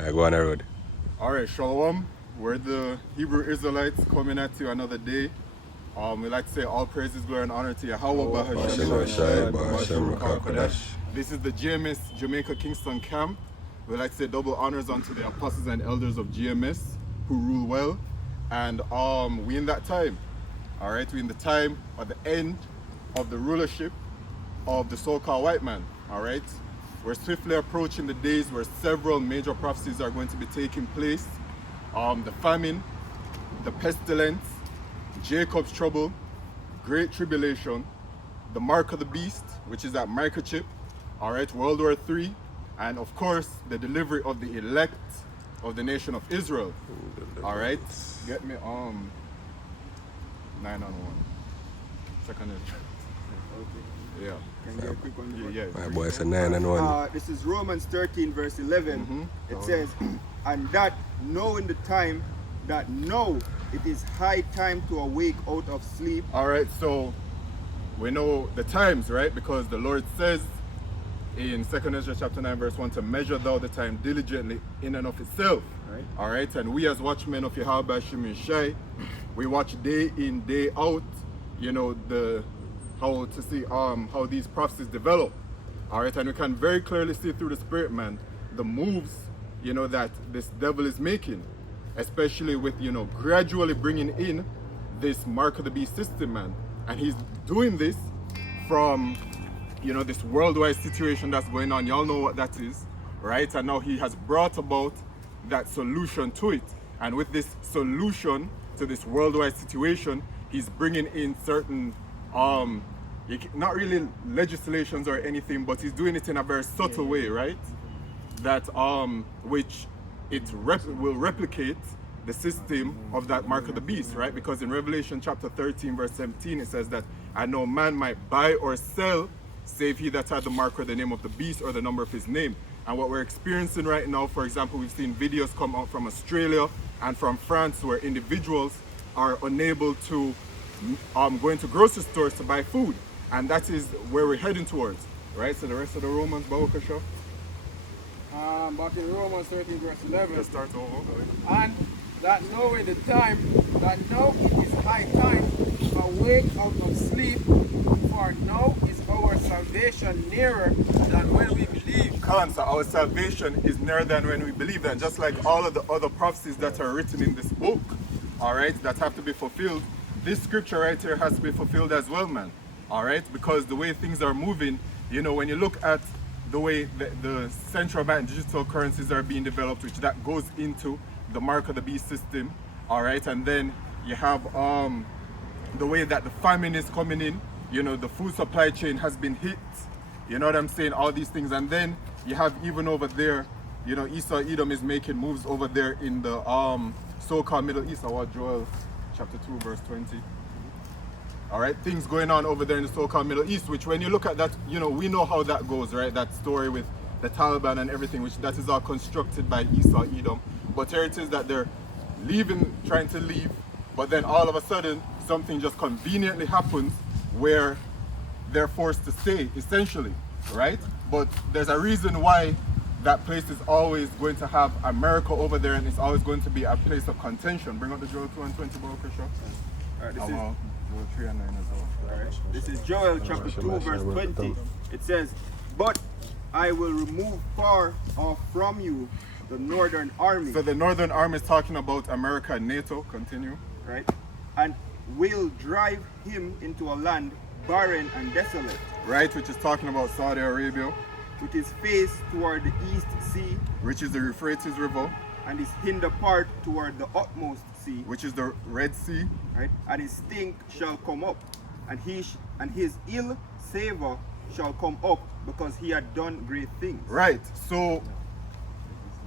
I go on the road. Alright, Shalom. We're the Hebrew Israelites coming at you another day. We like to say all praises, glory, and honor to Yahweh Hashem Shai, Hashem Kodash. This is the GMS Jamaica Kingston camp. We like to say double honors unto the apostles and elders of GMS who rule well. And we in that time. Alright, we in the time at the end of the rulership of the so-called white man. Alright. We're swiftly approaching the days where several major prophecies are going to be taking place. The famine, the pestilence, Jacob's trouble, great tribulation, the mark of the beast, which is that microchip, all right, World War III, and of course, the delivery of the elect of the nation of Israel. All right, get me 9-on-1. Second entry. Yeah. Can get a quick one? Yeah. My boy, it's a 9-on-1. This is Romans 13 verse 11. It says, and that knowing the time, that now it is high time to awake out of sleep. All right, so we know the times, right? Because the Lord says in 2 Ezra chapter 9 verse 1 to measure thou the time diligently in and of itself. Right. All right, and we as watchmen of Yahweh Shem Shai, we watch day in, day out, you know, how to see how these prophecies develop. All right, and we can very clearly see through the spirit man the moves, you know, that this devil is making, especially with, you know, gradually bringing in this mark of the beast system, man. And he's doing this from, you know, this worldwide situation that's going on. Y'all know what that is, right? And now he has brought about that solution to it. And with this solution to this worldwide situation, he's bringing in certain not really legislations or anything, but he's doing it in a very subtle way, right? That which it will replicate the system of that mark of the beast, right? Because in Revelation chapter 13 verse 17 it says that, and no man might buy or sell save he that had the mark or the name of the beast or the number of his name. And what we're experiencing right now, for example, we've seen videos come out from Australia and from France where individuals are unable to go into grocery stores to buy food, and that is where we're heading towards, right? So the rest of the Romans, Baruch Back in Romans 13 verse 11. let's start over. And that knowing the time, that now it is high time to awake out of sleep, for now is our salvation nearer than when we believe. So our salvation is nearer than when we believe, and just like all of the other prophecies that are written in this book, all right, that have to be fulfilled, this scripture right here has to be fulfilled as well, man. All right, because the way things are moving, you know, when you look at the way the central bank digital currencies are being developed, which that goes into the mark of the beast system, all right, and then you have the way that the famine is coming in, you know, the food supply chain has been hit, you know what I'm saying, all these things, and then you have even over there, you know, Esau Edom is making moves over there in the so-called Middle East, or Joel chapter 2 verse 20. All right, things going on over there in the so-called Middle East, which when you look at that, you know, we know how that goes, right? That story with the Taliban and everything, which that is all constructed by Esau Edom. But here it is that they're leaving, trying to leave, but then all of a sudden something just conveniently happens where they're forced to stay, essentially, right? But there's a reason why that place is always going to have America over there, and it's always going to be a place of contention. Bring up the Joel 2 and 20, Baruch Hashem. All right, Joel 3 and 9 as well. all right, this is Joel chapter 2 verse 20. It says, but I will remove far off from you the northern army. So the northern army is talking about America and NATO. Continue. Right, and will drive him into a land barren and desolate, Right, which is talking about Saudi Arabia, with his face toward the east sea, which is the Euphrates River, and his hinder part toward the utmost sea. which is the Red Sea. Right, and his stink shall come up, and and his ill savor shall come up, because he had done great things. Right, so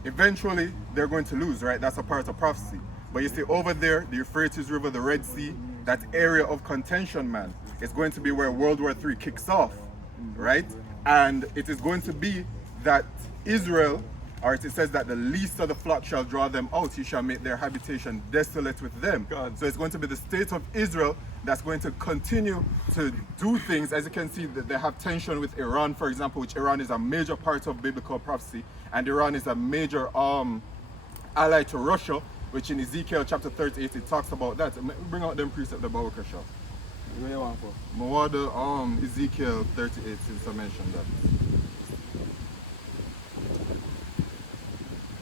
eventually they're going to lose, right? That's a part of prophecy. But you see over there, the Euphrates River, the Red Sea, that area of contention, man, is going to be where World War III kicks off, right? And it is going to be that Israel All right, it says that the least of the flock shall draw them out. He shall make their habitation desolate with them. God. So it's going to be the state of Israel that's going to continue to do things. As you can see, that they have tension with Iran, for example, which Iran is a major part of biblical prophecy, and Iran is a major ally to Russia, which in Ezekiel chapter 38 it talks about that. Bring out them precepts the Baruch Shah. What do you want for? Mawada Ezekiel 38 since I mentioned that.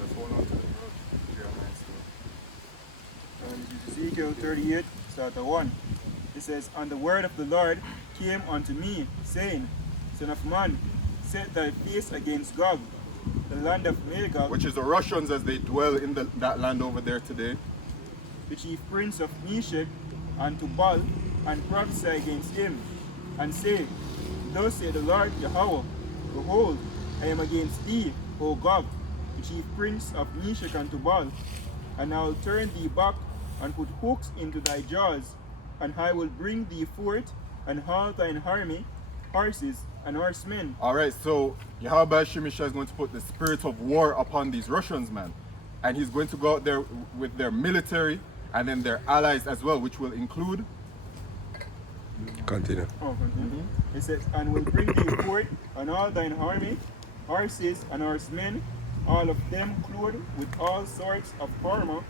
Let's hold on to the This is Ezekiel 38, start at 1. It says, And the word of the Lord came unto me, saying, Son of man, set thy face against Gog, the land of Magog, which is the Russians as they dwell in that land over there today. the chief prince of Meshech, and Tubal, and prophesy against him, and say, Thus saith the Lord Yahweh, Behold, I am against thee, O Gog, the chief prince of Meshech and Tubal, and I will turn thee back, and put hooks into thy jaws, and I will bring thee forth, and all thine army, horses, and horsemen. Alright, so Yahweh Shemisha is going to put the spirit of war upon these Russians, man. And he's going to go out there with their military and then their allies as well, which will include. Continue. It says, And will bring thee forth, and all thine army, horses, and horsemen, all of them clothed with all sorts of armor,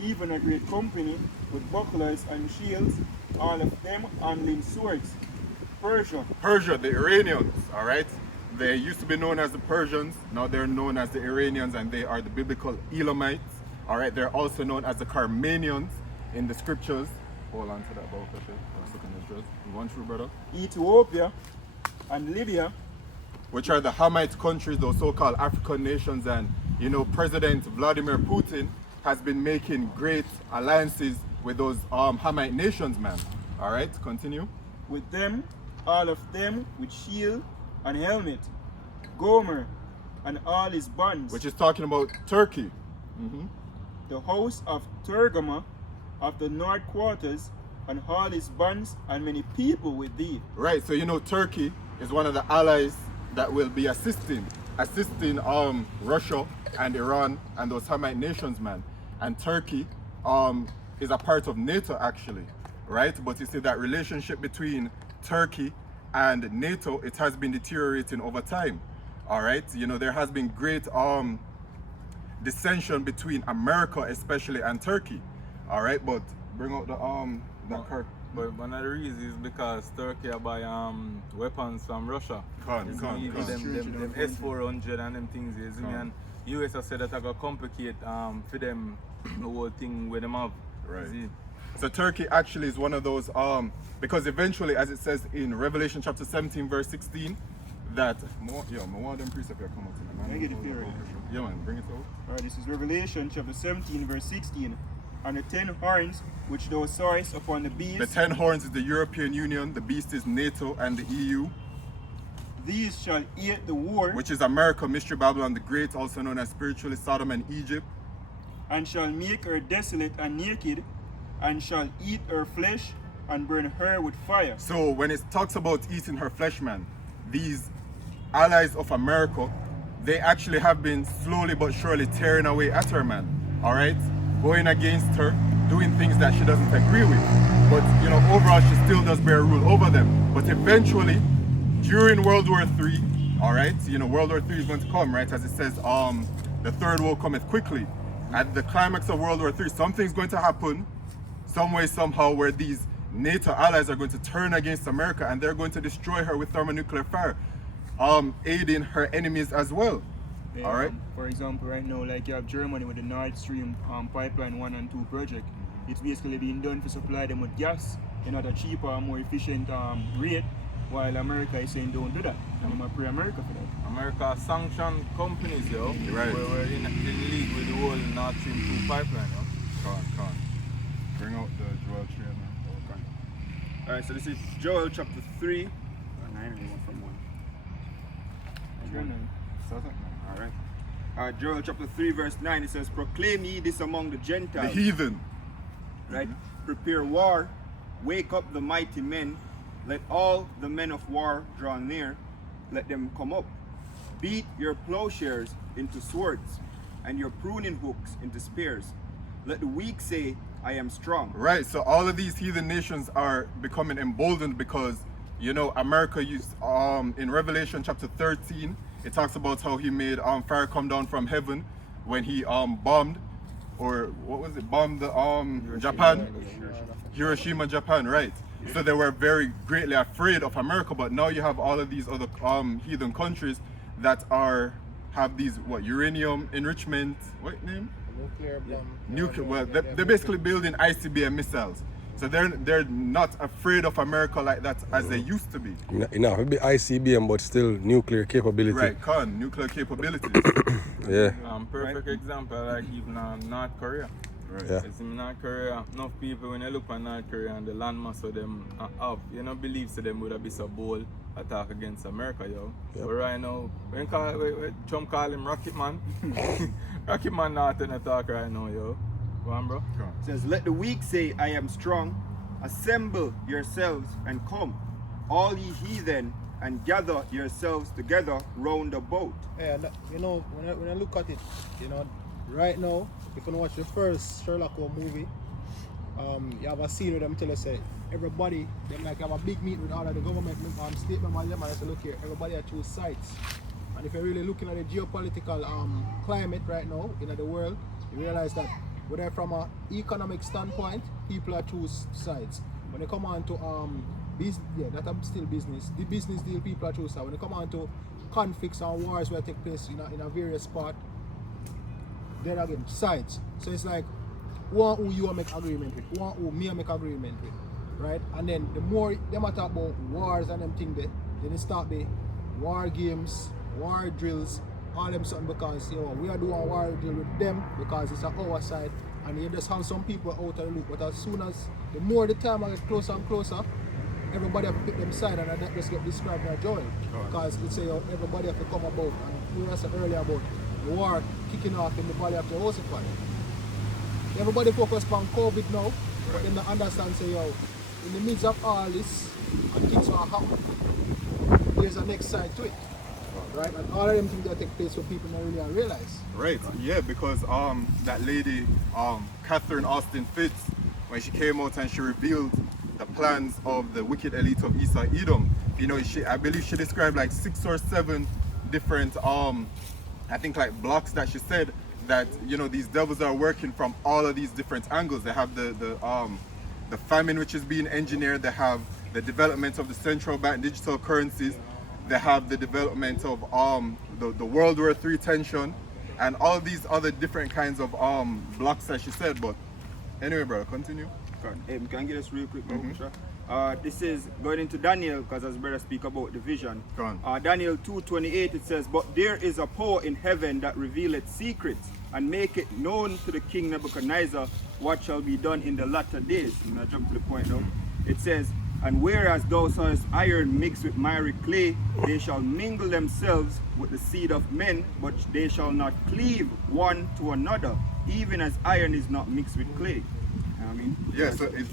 even a great company with bucklers and shields, all of them handling swords. Persia, the Iranians, alright? They used to be known as the Persians, now they're known as the Iranians, and they are the biblical Elamites. Alright, they're also known as the Carmanians in the scriptures. Hold on to that about that. You want through, brother? Ethiopia and Libya, which are the Hamite countries, those so-called African nations, and you know, President Vladimir Putin has been making great alliances with those Hamite nations, man. All right, continue. with them, all of them with shield and helmet, Gomer and all his bands, Which is talking about Turkey. the house of Tergama of the north quarters, and all his bands, and many people with thee. Right, so you know Turkey is one of the allies that will be assisting Russia and Iran and those Hamite nations, man. And Turkey is a part of NATO actually, right? But you see that relationship between Turkey and NATO, it has been deteriorating over time. All right, you know, there has been great dissension between America especially and Turkey. All right, but bring out the But one of the reasons is because Turkey buy weapons from Russia. Even them S-400 and them things is and US have said that I got complicate for them the whole thing with them up. Right. So Turkey actually is one of those because eventually, as it says in Revelation chapter 17 verse 16, that more of them precepts here come out to me, man. Can I get it here? Yeah, man, bring it out. Alright, this is Revelation chapter 17 verse 16. And the 10 horns which thou sawest upon the beast, The 10 horns is the European Union, the beast is NATO and the EU, these shall eat the war, which is America, Mystery Babylon the Great, also known as spiritually Sodom and Egypt, and shall make her desolate and naked, and shall eat her flesh, and burn her with fire. So when it talks about eating her flesh, man, these allies of America, they actually have been slowly but surely tearing away at her, man. All right, going against her, doing things that she doesn't agree with. But you know, overall, she still does bear rule over them. But eventually, during World War III, all right, you know, World War III is going to come, right? As it says, the third war cometh quickly. At the climax of World War III, something's going to happen, some way, somehow, where these NATO allies are going to turn against America and they're going to destroy her with thermonuclear fire, aiding her enemies as well. Yeah, all right. For example, right now, like you have Germany with the Nord Stream pipeline 1 and 2 project. It's basically being done to supply them with gas in a cheaper, more efficient rate, while America is saying don't do that. And I'm going to pray America for that. America sanctioned companies, yo. Right. We're in league with the whole Nord Stream 2 pipeline, yo. Con. Bring out the Joel tree, man. Alright, so this is Joel chapter 3. 9 from 1. Alright, Joel chapter 3 verse 9, it says, Proclaim ye this among the The Gentiles. heathen. Right? Prepare war, wake up the mighty men, let all the men of war draw near, let them come up. beat your plowshares into swords, and your pruning hooks into spears. Let the weak say, I am strong. Right, so all of these heathen nations are becoming emboldened because, you know, America used, in Revelation chapter 13, it talks about how he made fire come down from heaven when he bombed, or what was it, bombed the Japan? Hiroshima, Japan, right. So they were very greatly afraid of America, but now you have all of these other heathen countries that have these, what, uranium enrichment, what name? Nuclear bomb. Nuclear. Well, they're basically building ICBM missiles, so they're not afraid of America like that as they used to be. Enough, it'd be ICBM, but still nuclear capability. Right, nuclear capabilities. Yeah. Perfect example, like even North Korea. Right. Yeah. It's in North Korea, enough people when you look at North Korea and the landmass of them have, you know, believe to them would have been so bold attack against America, yo. Yep. But right now, when Trump call him Rocket Man, Rocket Man not in attack right now, yo. Go on, bro. It says, let the weak say, I am strong. Assemble yourselves and come, all ye heathen, and gather yourselves together round the boat. Yeah, you know, when I look at it, you know, right now, if you watch the first Sherlock Holmes movie, you have a scene where them tell us, say, everybody, them like have a big meeting with all of the government state members, them, and say, look here, everybody are choose sides. And if you're really looking at the geopolitical climate right now in the world, you realize that whether from an economic standpoint, people are choose sides. When they come on to that's still business. The business deal, people are choose sides. When they come on to conflicts and wars where take place in a various part, then again sides. So it's like one who you make agreement with, one who me make agreement with, right? And then the more them talk about wars and them thing, then they start the war games, war drills, all them something, because we are doing a war drill with them because it's on our side, and you just have some people out of the loop. But as soon as the more the time I get closer and closer, everybody have to pick them side, and that just get described as Joel. Because it's everybody have to come about, and we said earlier about the war kicking off in the valley of Jehoshaphat. Everybody focus on COVID now, but then they understand, say, in the midst of all this, and things are happening, there's a next side to it. Right? And all of them things that take place for people don't really realize. Right, yeah, because that lady, Catherine Austin Fitz, when she came out and she revealed the plans of the wicked elite of Esau Edom, you know, I believe she described like 6 or 7 different I think like blocks that she said that, you know, these devils are working from all of these different angles. They have the famine which is being engineered, they have the development of the central bank digital currencies, they have the development of the World War III tension, and all these other different kinds of blocks that she said. But anyway, brother, continue. Hey, can I get this real quick, this is going into Daniel, because as brother speak about the vision. Daniel 2:28, it says, but there is a power in heaven that revealeth secrets, and make it known to the king Nebuchadnezzar what shall be done in the latter days. I'm going to jump to the point now. It says, and whereas thou sawest iron mixed with miry clay, they shall mingle themselves with the seed of men, but they shall not cleave one to another, even as iron is not mixed with clay. You know what I mean? Yeah, so it's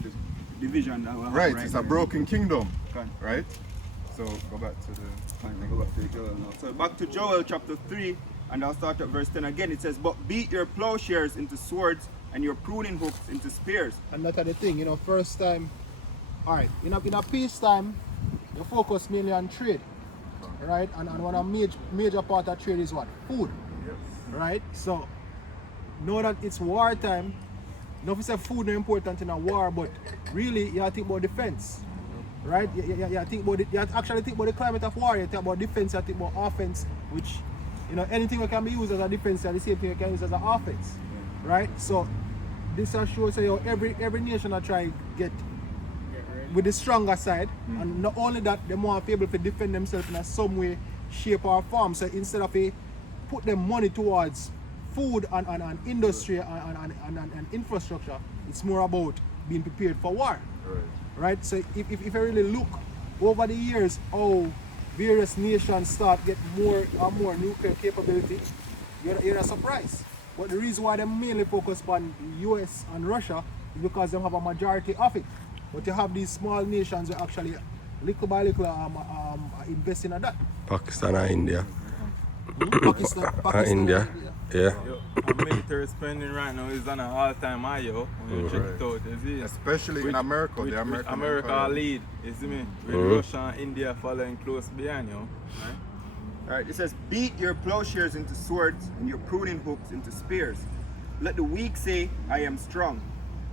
division. Right, it's a broken kingdom. Okay. Right? So go back to the Joel now. So back to Joel chapter 3, and I'll start at verse 10 again. It says, but beat your plowshares into swords and your pruning hooks into spears. And that's the thing, first time, alright, in a peacetime, you focus mainly on trade, right? And one of major part of trade is what? Food, right? So, know that it's wartime. Now if you say food is important in a war, but really you have to think about defense, right? You actually think about the climate of war. You think about defense, you think about offense, which, anything that can be used as a defense is the same thing you can use as an offense, right? So this shows how every nation are trying to get with the stronger side, and not only that, they want to be able to defend themselves in some way, shape or form. So instead of put them money towards food and industry and infrastructure, it's more about being prepared for war. Right? So if you really look over the years how various nations start get more and more nuclear capability, you're not surprised. But the reason why they mainly focus on the US and Russia is because they have a majority of it. But you have these small nations that actually little by little invest in that. Pakistan and India. And India. Yeah. Yo, our military spending right now is on an all-time high, yo. When you check it out, you see? Especially in America, the American America Empire. lead, you see me? With Russia and India following close behind, yo. Right? Alright, it says, beat your plowshares into swords and your pruning hooks into spears. Let the weak say, I am strong.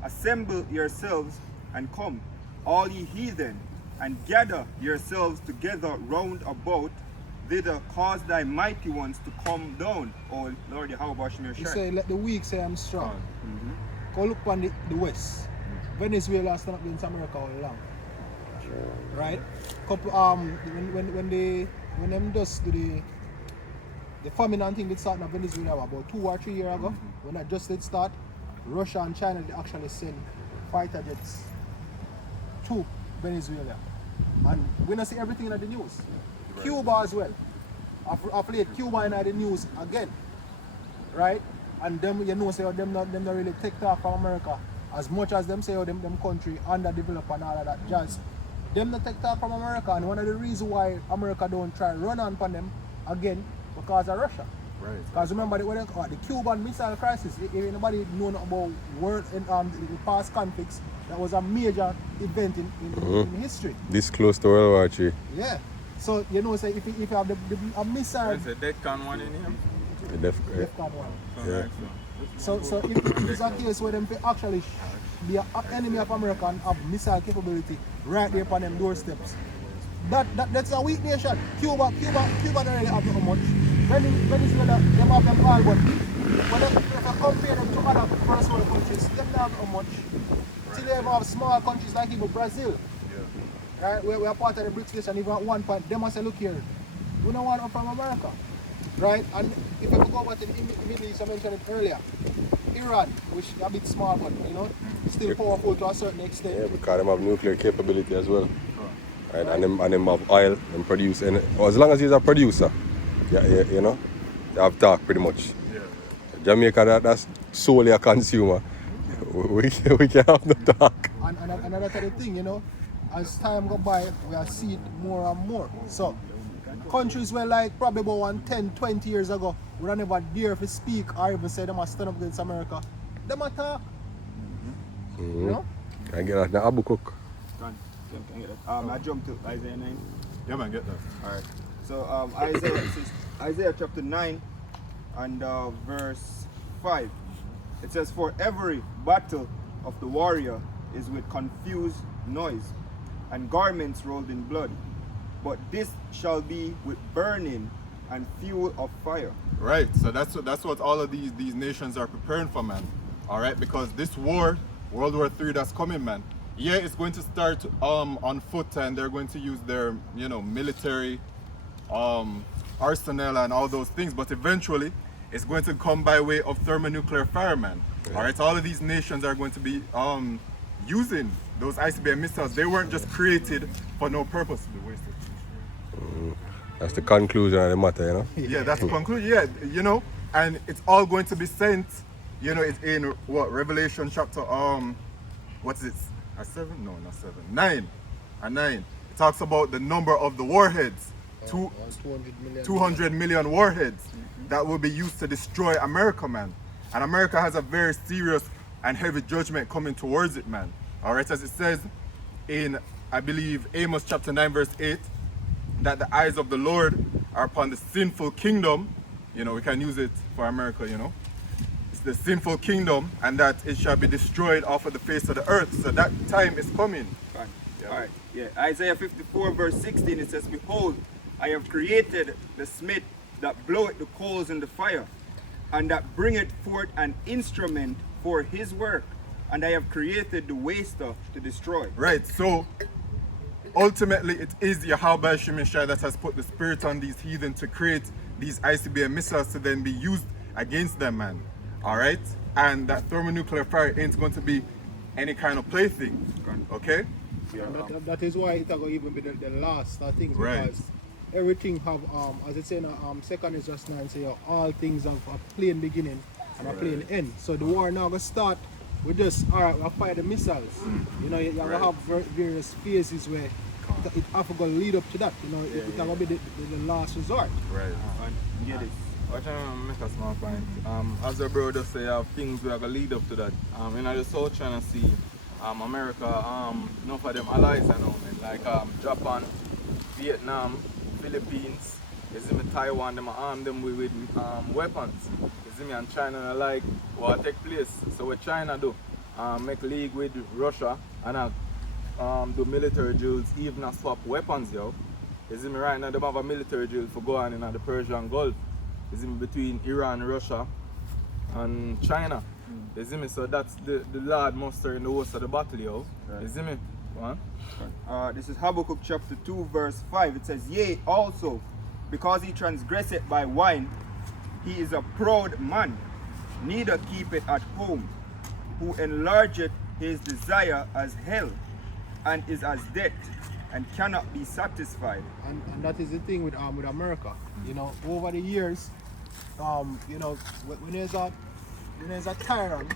Assemble yourselves and come, all ye heathen, and gather yourselves together round about. Thither cause thy mighty ones to come down. Oh Lord, how about He Shemir say, let the weak say I'm strong. Go look on the west. Venezuela stand up against America all along. Right? Couple when them just do the famine and thing did start in Venezuela about 2 or 3 years ago. When that just did start, Russia and China they actually send fighter jets to Venezuela. And we don't see everything in the news. Cuba as well. I've played Cuba in the news again. Right? And them, you know, say them not really take talk from America as much as them say them country underdeveloped and all of that jazz. Them not take talk from America, and one of the reasons why America don't try run on upon them again because of Russia. Right. Because remember the Cuban Missile Crisis, if anybody know about world in the past conflicts, that was a major event in history. This close to World War III. Yeah. So you know, say if you have a missile, There's a DEFCON one in here. The DEFCON one. Yeah. So if it's a case where them actually be an enemy of America and have missile capability right there upon them doorsteps, that's a weak nation. Cuba don't really have that much. Venezuela, them have them all, but when you compare them to other first world countries, them don't have that much. Till they have small countries like even Brazil. Right, we are part of the BRICS nation, even at one point, they must say, look here, we don't want up from America. Right? And if you go back to the Middle East, I mentioned it earlier, Iran, which is a bit small, but you know, still powerful to a certain extent. Yeah, because them have nuclear capability as well. Right? And them have oil and produce. And as long as he's a producer, you know, they have talk pretty much. Yeah. Jamaica, that's solely a consumer. We can have no talk. And another thing, you know, as time goes by, we are seeing it more and more. So, countries were like probably about 10, 20 years ago, we don't never dare to speak or even say they must stand up against America. They must talk. You know? Can I get that in Abu Cook? Can get that. I jumped to Isaiah 9. Yeah, man, get that. Alright. So Isaiah chapter 9 and verse 5. It says, for every battle of the warrior is with confused noise, and garments rolled in blood. But this shall be with burning and fuel of fire. Right, so that's what all of these nations are preparing for, man. All right, because this war, World War III, that's coming, man. Yeah, it's going to start on foot, and they're going to use their, you know, military arsenal and all those things. But eventually, it's going to come by way of thermonuclear fire, man. Yeah. All right, all of these nations are going to be using those ICBM missiles. They weren't just created for no purpose. That's the conclusion of the matter, you know? Yeah, that's the conclusion, yeah, you know, and it's all going to be sent, you know, it's in what, Revelation chapter, what is it, a 7? No, not 7, 9, a 9. It talks about the number of the warheads, 200 million warheads that will be used to destroy America, man. And America has a very serious and heavy judgment coming towards it, man. All right, as it says in, I believe, Amos chapter 9, verse 8, that the eyes of the Lord are upon the sinful kingdom. You know, we can use it for America, you know. It's the sinful kingdom, and that it shall be destroyed off of the face of the earth. So that time is coming. Right. Yeah. All right. Yeah. Isaiah 54 verse 16, it says, behold, I have created the smith that bloweth the coals in the fire, and that bringeth forth an instrument for his work, and I have created the waster to destroy. Right, so ultimately it is Yahweh Shemeshai that has put the spirit on these heathen to create these ICBM missiles to then be used against them, man. All right, and that thermonuclear fire ain't going to be any kind of plaything, okay? Yeah, that is why it's going to even be the last of things, right. Because everything have, as it's saying, second is just 9, say all things have a plain beginning and a plain end. So the war now going to start with just, all right, we'll fire the missiles. You know, you're going to have various phases where it have to go lead up to that. You know, it have to be the last resort. Right. And get it. What I make a small point. As the brother say, you have things we are gonna lead up to that. In the South China Sea, America, enough of them allies I know, man. Like Japan, Vietnam, Philippines, you see me, Taiwan, them arm them with weapons. You see me, and China like what take place. So what China do? Make league with Russia and do military drills, even swap weapons, yo. You see me, right now they have a military drill for go on in the Persian Gulf. You see me, between Iran, Russia and China. You see me, so that's the Lord muster in the host of the battle, yo. Right. You see me? Go on. This is Habakkuk chapter 2 verse 5. It says, yea, also, because he transgresseth by wine, he is a proud man, neither keepeth at home, who enlargeth his desire as hell, and is as death, and cannot be satisfied. And that is the thing with America. You know, over the years, you know, when there's a tyrant,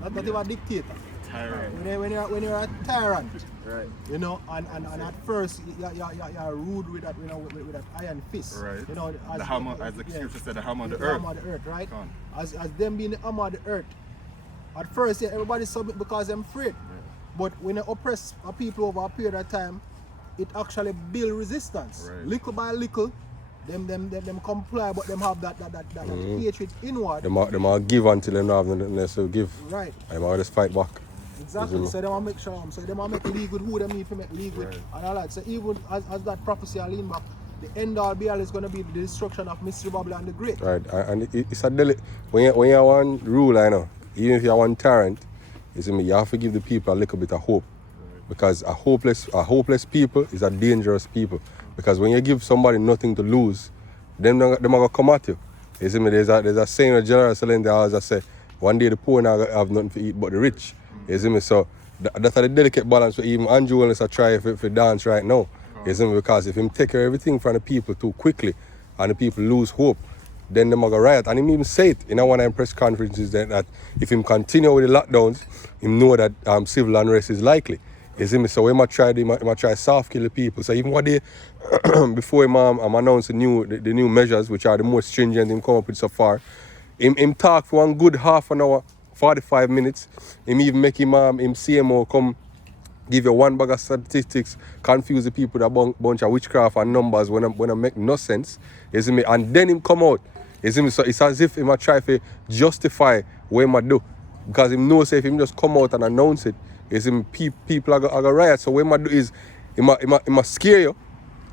not even a dictator. When you're a tyrant, Right. you know, and at first you're rude with that, you know, with that iron fist. Right. You know, The hammer, as the scripture said, the hammer of the the earth. hammer of the earth, right? Come on. As them being the hammer of the earth. At first, yeah, everybody submit because they're afraid. But when you oppress a people over a period of time, it actually build resistance. Right. Little by little, them comply, but them have that hatred inward. Them all give until they don't have nothing else to give. Right. Them all just fight back. Exactly. So they want to make sure, so they want to make league with who they need to make league with and all that. So even as that prophecy I lean back, the end all be all is going to be the destruction of Mystery Babylon the Great. Right, and it's a when you want rule, I know, even if you want tyrant, you see me, you have to give the people a little bit of hope. Because a hopeless people is a dangerous people. Because when you give somebody nothing to lose, them are gonna come at you. You see me, there's a saying of General Salente always say, one day the poor now have nothing to eat but the rich. You see me, so that's a delicate balance for even Andrew Willis try if dance right now. You see me, because if him take everything from the people too quickly and the people lose hope, then them are gonna riot. And him even say it in one of the press conferences that if him continue with the lockdowns, him know that civil unrest is likely. You see me, so he might try soft kill the people. So even what they before him announce the new measures, which are the most stringent him come up with so far, him talk for one good half an hour, 45 minutes. Him even make him CMO come give you one bag of statistics, confuse the people with a bunch of witchcraft and numbers when I make no sense. You see me, and then him come out. You see me, so it's as if him try to justify what him do, because him knows if him just come out and announce it, you see me, people are gonna riot. So what him do is him scare you.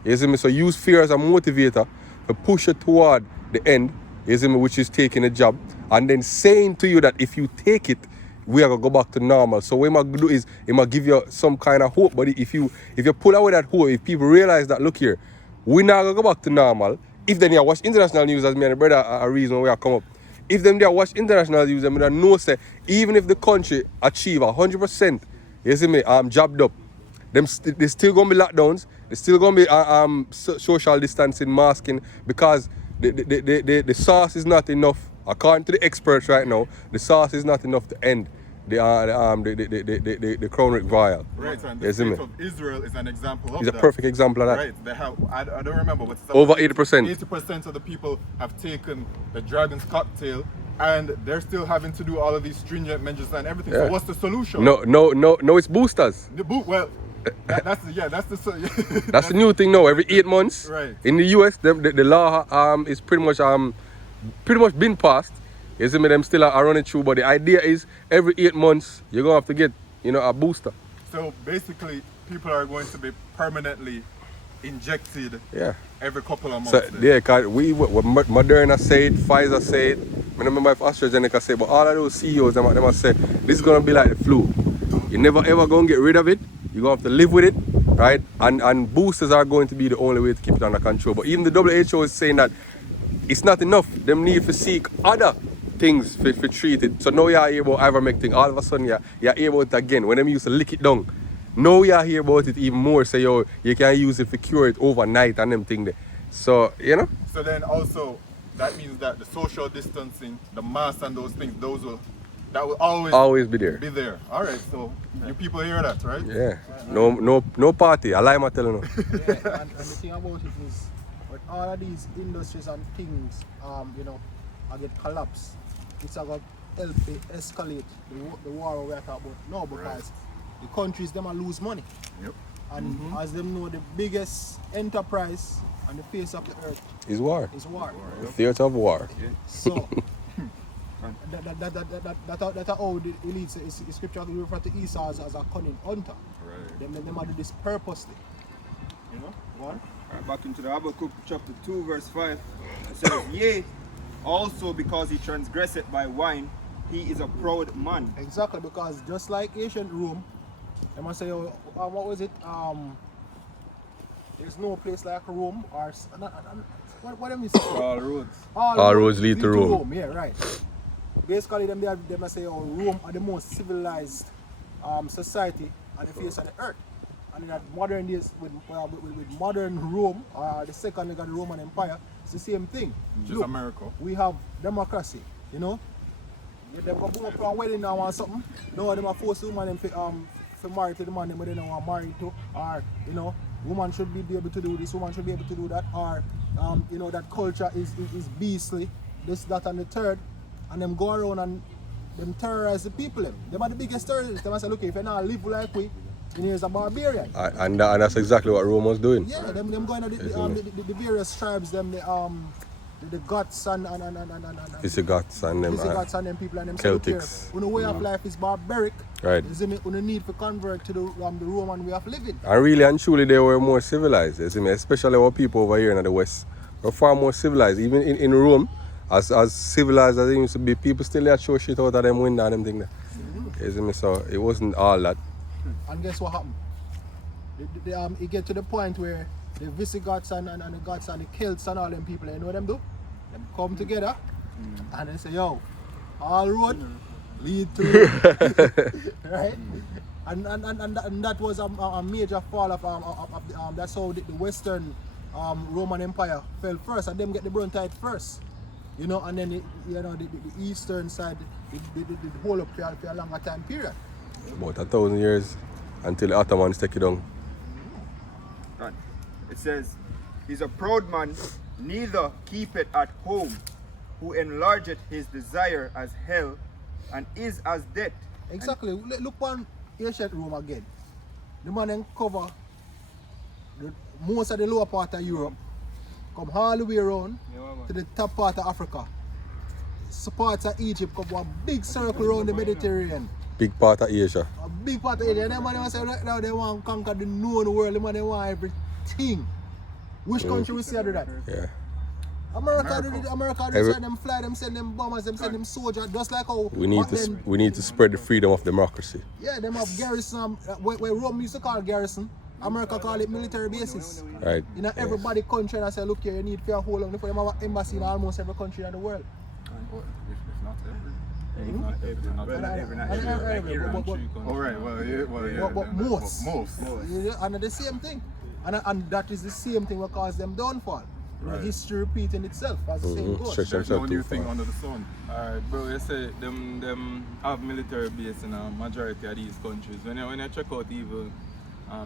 You see me, so use fear as a motivator to push you toward the end. You see me, which is taking a job, and then saying to you that if you take it, we are gonna go back to normal. So what I'm gonna do is I'm gonna give you some kind of hope. But if you pull away that hope, if people realize that, look here, we're not gonna go back to normal. If then you watch international news, as me and the brother a reason why I come up. If them they watch international news, them they know say even if the country achieve 100%, you see me, jobbed up, they still gonna be lockdowns. There's still gonna be social distancing, masking, because the sauce is not enough. According to the experts right now, the sauce is not enough to end the chronic vial. Right, and the state of Israel is an example of that. It's a perfect example of that. Right, they have, I don't remember, but it's Over 80%. 80% of the people have taken the dragon's cocktail, and they're still having to do all of these stringent measures and everything. Yeah. So what's the solution? No, it's boosters. Well, that's the That's the new thing now. Every 8 months, Right. in the US, the law is pretty much been passed. You see me, them still are running through, but the idea is every 8 months you're gonna have to get, a booster. So basically, people are going to be permanently injected every couple of months. So yeah, cause what Moderna said, Pfizer said, I don't remember if AstraZeneca said, but all of those CEOs them must say this is gonna be like the flu. You're never ever gonna get rid of it. You're gonna have to live with it, right? And boosters are going to be the only way to keep it under control. But even the WHO is saying that it's not enough. Them need to seek other things for treat it. So now you're able to ivermectin. All of a sudden you're able to again. When them used to lick it down, now you're hear about it even more. So you can use it to cure it overnight and them thing there. So So then also that means that the social distancing, the mask and those things, those will that will always be there. be there. All right, so you people hear that, right? Yeah. No party. I lie, I'm telling you. Yeah, and the thing about it is, with all of these industries and things, I get collapse. It's about help they escalate the war we're talking about now, because the countries them are lose money. Yep. And as them know, the biggest enterprise on the face of the earth It's war. is war. The theater of war. So that's how the elites, the scripture refer to Esau as a cunning hunter. Right. Them do this purposely. You know? One. Alright, back into the Habakkuk chapter 2 verse 5. It says, Yea, also because he transgresseth by wine, he is a proud man. Exactly, because just like ancient Rome, they must say, what was it? There's no place like Rome, or what do you say? All roads. All roads lead to Rome. Yeah, right. Basically, they must say, Rome are the most civilized society on the face of the earth. And in that modern days, with modern Rome, the second leg of the Roman Empire, it's the same thing. Just America. We have democracy, you know. Them go boom up to a wedding now or something. No, them are forced women to marry to the man them they don't want married to, or woman should be able to do this, woman should be able to do that, or that culture is beastly, this, that, and the third, and them go around and them terrorize the people. Them are the biggest terrorists. They must say, look, if you not live like we, then you're a barbarian. And that's exactly what Rome was doing. Yeah, them going to the various tribes, them the Goths and Visigoths and them. Visigoths and them people and them Celtics. When the way of life is barbaric, Right. you need to convert to the Roman way of living. And really and truly they were more civilized, you see me? Especially our people over here in the West. Were far more civilized. Even in Rome, as civilized as it used to be, people still had to show shit out of them window and them thing there. You see me? So it wasn't all that. And guess what happened? It get to the point where the Visigoths and the Goths and the Celts and all them people, you know what them do? Them come together and they say, yo, all road lead to right? And that was a major fall of that's how the Western Roman Empire fell first, and them get the brunt of it first. And then the eastern side they hold up for a longer time period. About 1,000 years until the Ottomans take it down. Right. It says, He's a proud man, neither keepeth at home, who enlargeth his desire as hell, and is as death. Exactly. Look on ancient Rome again. The man then cover most of the lower part of Europe, come all the way around to the top part of Africa. Parts of Egypt cover a big circle around the Mediterranean. Big part of Asia. A big part of Asia. And them man say right now they want to conquer the known world. They want everything. Which country will see do that? Yeah. America do send them fly, them send them bombers, them send them soldiers, just like how we need to spread the freedom of democracy. Yeah, them have garrison, where Rome used to call garrison, America call it military bases. Right. Everybody country and I say, look here, you need for a whole long for them have an embassy in almost every country in the world. But most. Yeah, and the same thing. And that is the same thing that caused them downfall. Right. History repeating itself as the same goes. There's no new thing under the sun. Alright, bro, you say them have military base in a majority of these countries. When you check out even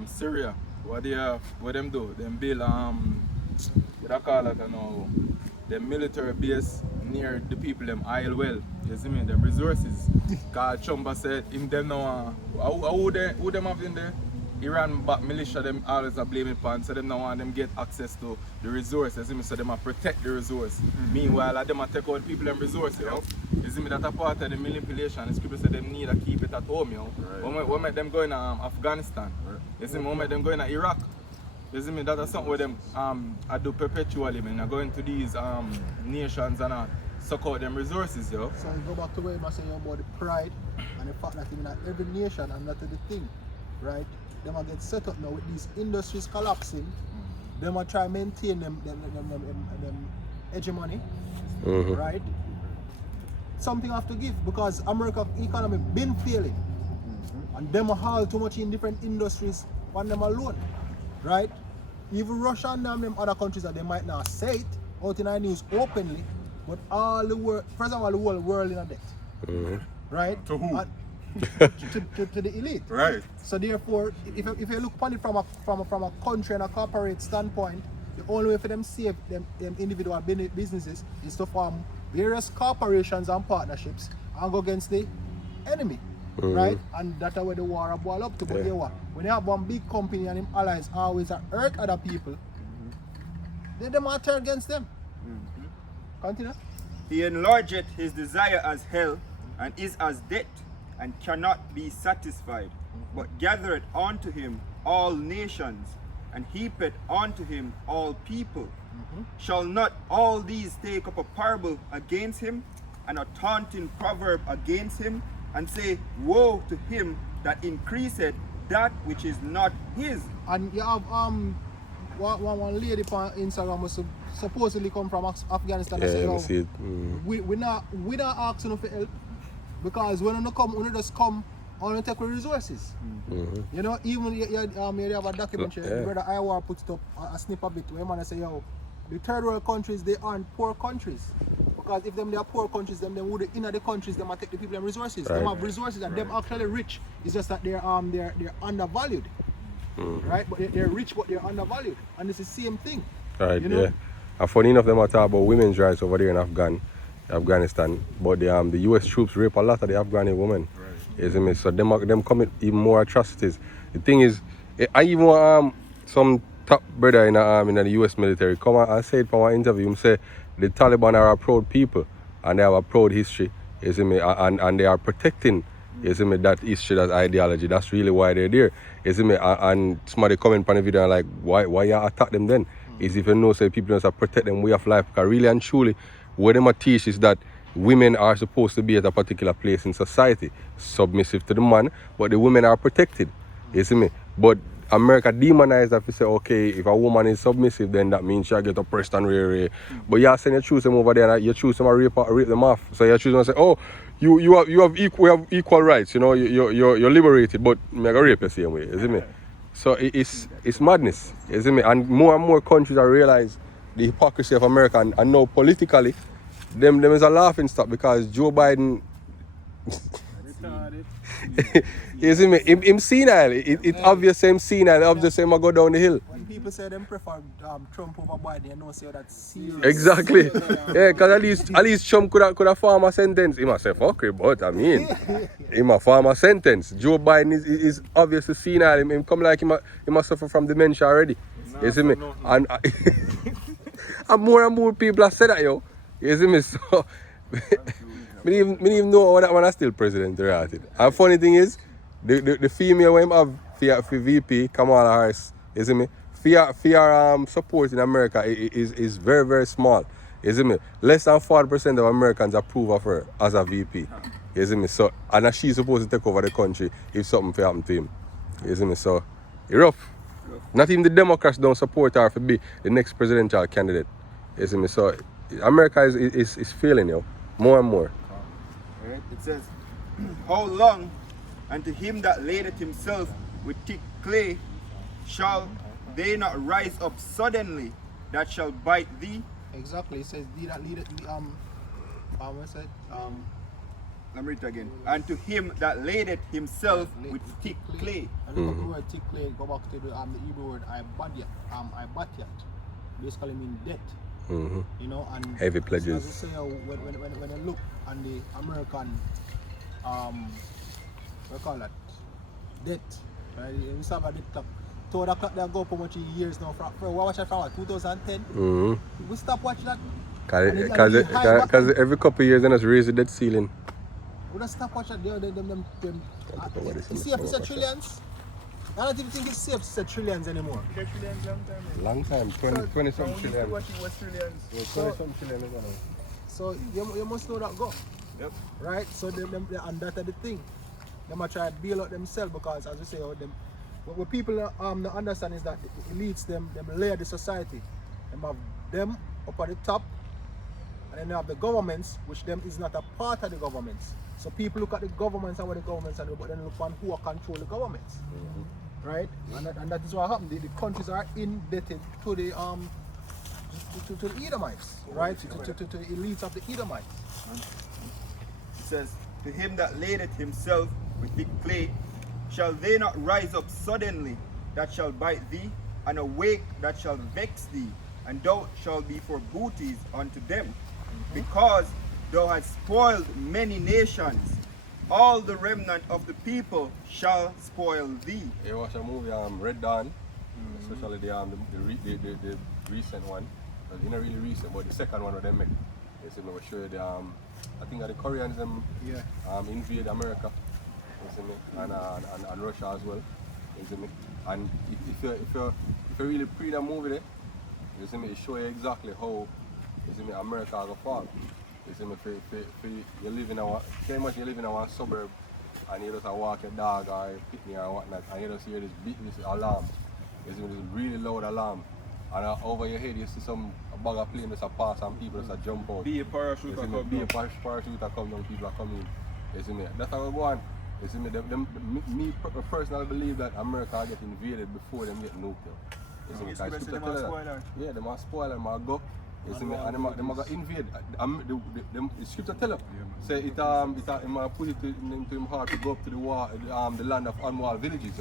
Syria, what them do? Them build what I call it now, the military base near the people them oil well. You see me? Them resources. Cause Chumba said in them now who them have in there? Iran back militia them always are blaming pan, so them now want them get access to the resources, so them protect the resource. Meanwhile, them take out people and resources. You see me, that a part of the manipulation. The scripture said them need to keep it at home, When make them go in Afghanistan, you see me, when make them go in Iraq. You see me, that is something where them I do perpetually, man. I go into these nations and suck out them resources, yo. So you go back to where you say about the pride and the fact that in every nation and that is the thing, right? Them are get set up now with these industries collapsing. Them are try to maintain them hegemony, right? Something have to give because America economy been failing, and them are haul too much in different industries on them alone, right? Even Russia and them other countries that they might not say it out in our news openly, but all the world, first of all, the whole world in a debt. right? To who? To the elite. Right. So therefore, if you look upon it from a country and a corporate standpoint, the only way for them save them individual businesses is to form various corporations and partnerships and go against the enemy. Right? And that's where the war boil up to. But you what? When you have one big company and him allies always hurt other people, then them are turn against them. Continue. He enlargeth his desire as hell, and is as death, and cannot be satisfied, but gathereth unto him all nations, and heapeth unto him all people. Shall not all these take up a parable against him, and a taunting proverb against him, and say, woe to him that increaseth that which is not his? And you have one lady on Instagram who supposedly come from Afghanistan and say, I see it. we not asking for help, because when you come, you just come on take with resources. You know, even you have a documentary, brother Iwar puts it up a snip of it where man say, yo, the third world countries, they aren't poor countries. Because if them they are poor countries, them would in the countries them take the people and resources. Them have resources and them actually rich. It's just that they're undervalued. Right? But they're rich but they're undervalued. And it's the same thing. Right, you know? And funny enough, them are talking about women's rights over there in Afghanistan. But the US troops rape a lot of the Afghani women. You see me? So them commit even more atrocities. The thing is, I even some top brother in the US military come and say it for an interview. He say the Taliban are a proud people and they have a proud history. You see me? And they are protecting, you see me, that history, that ideology. That's really why they're there. You see me? And somebody comment on the video and like, why you attack them then? Is if you know say people don't protect them way of life. Because really and truly, what them teach is that women are supposed to be at a particular place in society, submissive to the man, but the women are protected. You see me? But America demonized that. You say, okay, if a woman is submissive, then that means she'll get oppressed and rare. But you're saying you choose them over there and you choose them and rape them off. So you choose them and say, oh, you have equal rights, you know, you're liberated, but I'm gonna rape the same way. You see me? So it's madness. You see me? And more countries are realize the hypocrisy of America and now politically them is a laughing stock because Joe Biden you see me? Him senile. It's obvious him senile, obvious him go down the hill. When people say them prefer Trump over Biden, you know say that's serious. Exactly. Yeah, because at least Trump could have formed a sentence. He must say fuck it, but I mean he must form a sentence. Joe Biden is obviously senile. Him come like he must suffer from dementia already. You see me? And and more people have said that, yo. You see me? So me even know that man is still president reality. And funny thing is, the female when him have for VP, Kamala Harris, you see me? Fear support in America is very, very small. You see me? Less than 40% of Americans approve of her as a VP. You see me? So and she's supposed to take over the country if something happen to him. You see me? So it's rough. Not even the Democrats don't support her to be the next presidential candidate. You see me? So America is failing, yo. More and more. Right? It says, how long unto him that ladeth himself with thick clay shall they not rise up suddenly that shall bite thee? Exactly. It says thee that leadeth what's that? Let me read it again. And to him that ladeth himself with thick clay. And look at the word thick clay, go back to the Hebrew word ibatyat. Basically mean debt. Mm-hmm. You know, and heavy pledges. As I say, when you look on the American what we call that? Debt. Right? We have a debt. So that clock that go for much years now. We watch that from what, 2010? Mm-hmm. We stop watching that. Because every couple of years they just raise the debt ceiling. We don't stop watching that. You see if it's a trillions? I don't even think it's safe to say trillions anymore. Long time, 20 some trillion. So you must know that go. Yep. Right? So and that's the thing. They might try to bail out themselves because as we say, what people don't understand is that the elites, them layer the society. They have them up at the top, and then they have the governments, which them is not a part of the governments. So people look at the governments and what the governments are doing, but then look on who control the governments. Right? And that is what happened. The countries are indebted to the to the Edomites, right? To the elites of the Edomites. It says, to him that ladeth himself with thick clay, shall they not rise up suddenly that shall bite thee, and awake that shall vex thee, and thou shalt be for booties unto them, because thou hast spoiled many nations. All the remnant of the people shall spoil thee. You watch a movie, Red Dawn, especially the recent one. Well, not really recent, but the second one of them make. You see me, we show you the I think the Koreans invade America. You see me, and Russia as well. You see me, and if you really pre the movie there, you see me, it show you exactly how you see me America go fall. You see me, you live in a pretty much you live in a suburb and you just walk your dog or your picnic or whatnot and you just hear this alarm. You see me, this really loud alarm. And over your head you see a bag of plane just pass and people just jump out. Be a parachute come down, people are coming. You see me, that's how we go on. You see me, me personally believe that America get invaded before them get nuked. You see me, because scripture tell that. Yeah, they must spoil them, must go. You see me, and they must invade. The scripture tell them. Say it might put it into him heart to go up to the land of unwalled villages.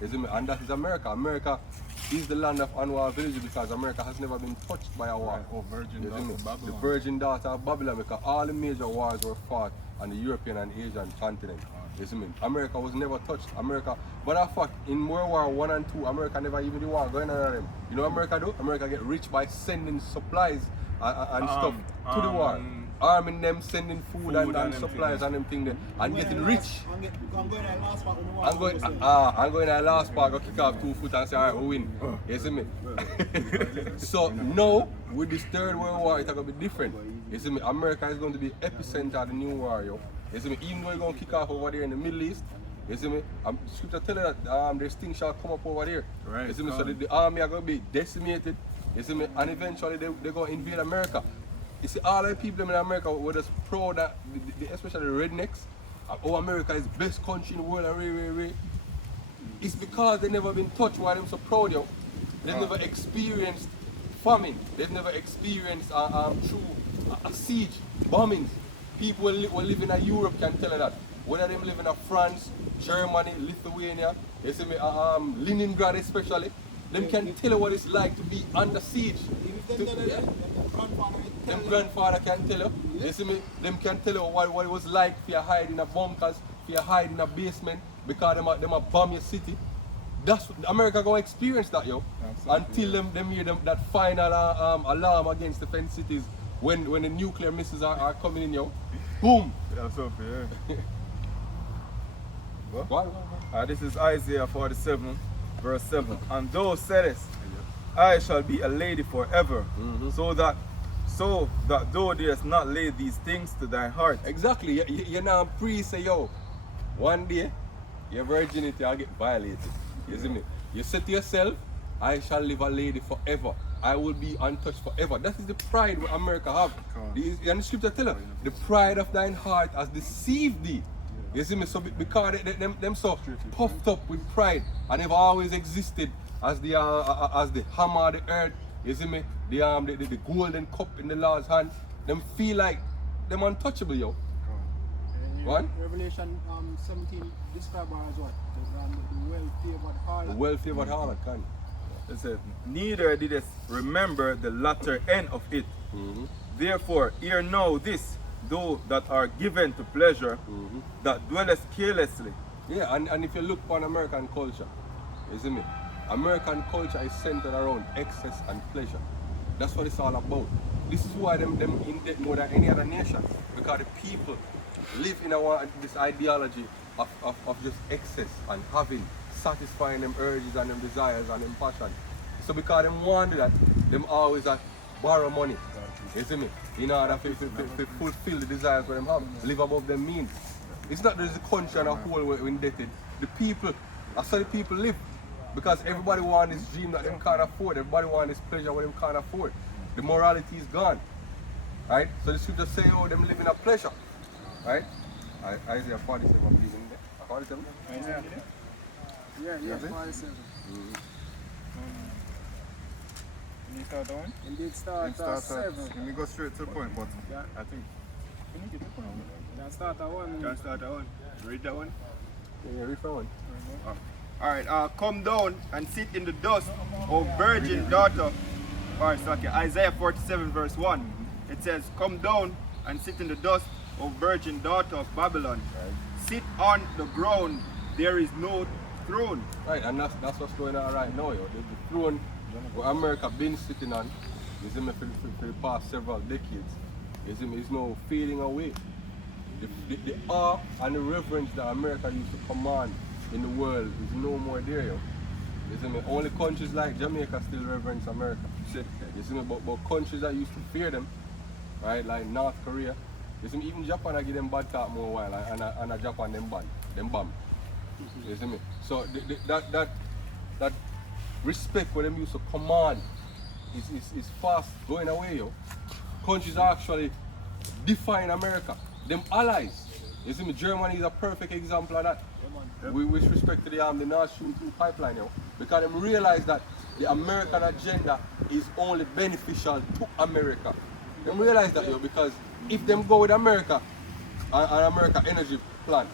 You see me, and that is America. America is the land of unwalled villages because America has never been touched by a war. The virgin daughter of Babylon, because all the major wars were fought on the European and Asian continent. You see me? America was never touched. America, but in fact, in World War I and II, America never even did war going on them. You know what America do? America get rich by sending supplies and stuff to the war. Arming them, sending food and supplies and them things there, and getting rich. I'm going to the last part. I'm going to the last part, go kick off 2 foot and say, alright, we win. You see me? So now, with this third world war, it's going to be different. You see me? America is going to be epicenter of the new war, yo. You see me? Even though you're going to kick off over there in the Middle East, you see me? Scripture tell you that there's things shall come up over there. Right. You see me? So the army are going to be decimated. You see me? And eventually they're going to invade America. You see, all the people in America were just proud that, especially the rednecks, America is the best country in the world and It's because they've never been touched why they're so proud, yo. They've never experienced famine. They've never experienced true siege, bombings. People who live in Europe can tell you that. Whether they live in France, Germany, Lithuania, you see me, Leningrad especially, them can tell you what it's like to be under siege. Them grandfather can tell you see me, them can tell you what it was like if you hide in a bunkers, if you hide in a basement, because them a bomb your city. That's what America gonna experience that, yo. Until them hear that final alarm against defense cities when the nuclear missiles are coming in, yo. Boom! That's so fair. What? This is Isaiah 47, verse 7. And thou saidest, I shall be a lady forever, so that thou didst not lay these things to thy heart. Exactly. You now say, yo, one day your virginity will get violated. You see me? You say to yourself, I shall live a lady forever. I will be untouched forever. That is the pride what America have. And the scripture tell you, the pride of thine heart has deceived thee. You see me? So because them so puffed up with pride and have always existed as the hammer of the earth. You see me? The golden cup in the Lord's hand. Them feel like them untouchable, yo. What? Revelation 17 describe her as what? The well-favored harlot. The well-favored harlot, can. It says, neither didst remember the latter end of it. Therefore, hear now this, thou that are given to pleasure, that dwellest carelessly. Yeah, and if you look upon American culture, you see me? American culture is centered around excess and pleasure. That's what it's all about. This is why them in debt more than any other nation. Because the people live in this ideology of just excess and having, satisfying them urges and them desires and them passion. So because them want that, them always borrow money. You see me? In order to fulfill the desires that them have, live above their means. It's not just the country and a whole we're indebted. The people, that's how the people live. Because everybody wants this dream that them can't afford. Everybody wants this pleasure what them can't afford. The morality is gone. Right? So the scripture say, oh, them live in a pleasure. Right? Isaiah 47, I'm reading there. 47? Yeah, 47. Can you start that one? Indeed, start 7. Let me go straight to the point, but Yeah. I think Can you get the point? Can start that one. Can start that one. Read that one. Yeah, read that one. Alright, come down and sit in the dust, O virgin daughter. Alright, so okay, Isaiah 47 verse 1. It says, come down and sit in the dust, O virgin daughter of Babylon. Sit on the ground, there is no throne. Right, and that's what's going on right now, yo. The throne where America been sitting on, you see me, for the past several decades, you see me, is now fading away. The awe and the reverence that America used to command in the world is no more there, yo. You see me, only countries like Jamaica still reverence America. You see me, but countries that used to fear them, right, like North Korea, you see me, even Japan I give them bad talk more while, and Japan them bomb. You see me? So that respect where them used to command is fast going away, yo. Countries are actually defying America. Them allies. You see me? Germany is a perfect example of that. With respect to the Nord Stream 2 pipeline, yo. Because them realize that the American agenda is only beneficial to America. Them realize that, yo, because if them go with America and America energy plan,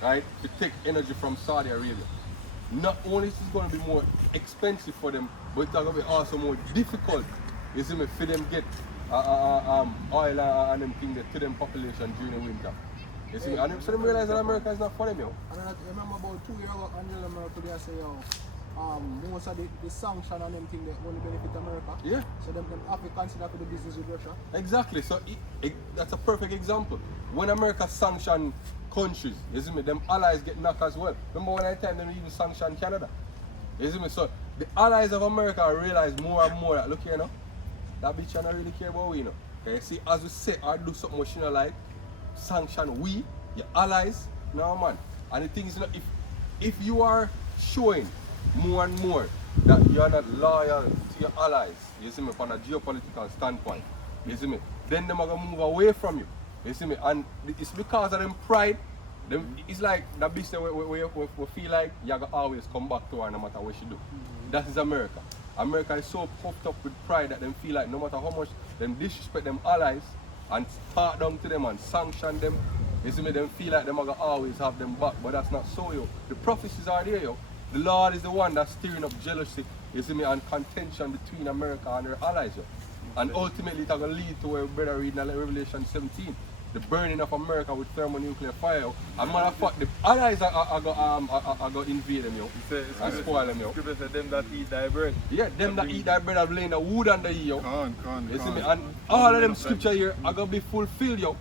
right, to take energy from Saudi Arabia, not only is it going to be more expensive for them, but it's going to be also more difficult, you see me, for them get oil and them things to them population during the winter. You see me, and so them realize that America is not for them, yo. And I remember about 2 years ago, Angela Merkel they say, yo, most of the sanction and them thing that only benefit America. Yeah. So them have to consider for the business with Russia. Exactly. So that's a perfect example. When America sanction countries, you see me, them allies get knocked as well. Remember when I time them even sanction Canada? You see me? So the allies of America realize more and more that, look here, you know, that bitch don't really care about we, you know. Okay, see, as we say, I do something much, you know, like sanction we, your allies, no man. And the thing is, you know, if you are showing more and more that you are not loyal to your allies, you see me, from a geopolitical standpoint, you see me, then them are going to move away from you, you see me, and it's because of them pride, it's like that bitch that we feel like you are going to always come back to her no matter what she do. That is America. America is so puffed up with pride that them feel like no matter how much them disrespect them allies and talk down to them and sanction them, you see me, them feel like them are going to always have them back, but that's not so, yo. The prophecies are there, yo. The Lord is the one that's stirring up jealousy, you see me, and contention between America and her allies, yo. And ultimately it's going to lead to where brother reading Revelation 17, the burning of America with thermonuclear fire, yo. And matter of fact, the allies are going to invade them, yo, and spoil them, yo. Scripture said them that eat thy bread. Yeah, them that eat thy bread have lain the wood under you, yo. You see me, and all of them scripture here are going to be fulfilled, yo.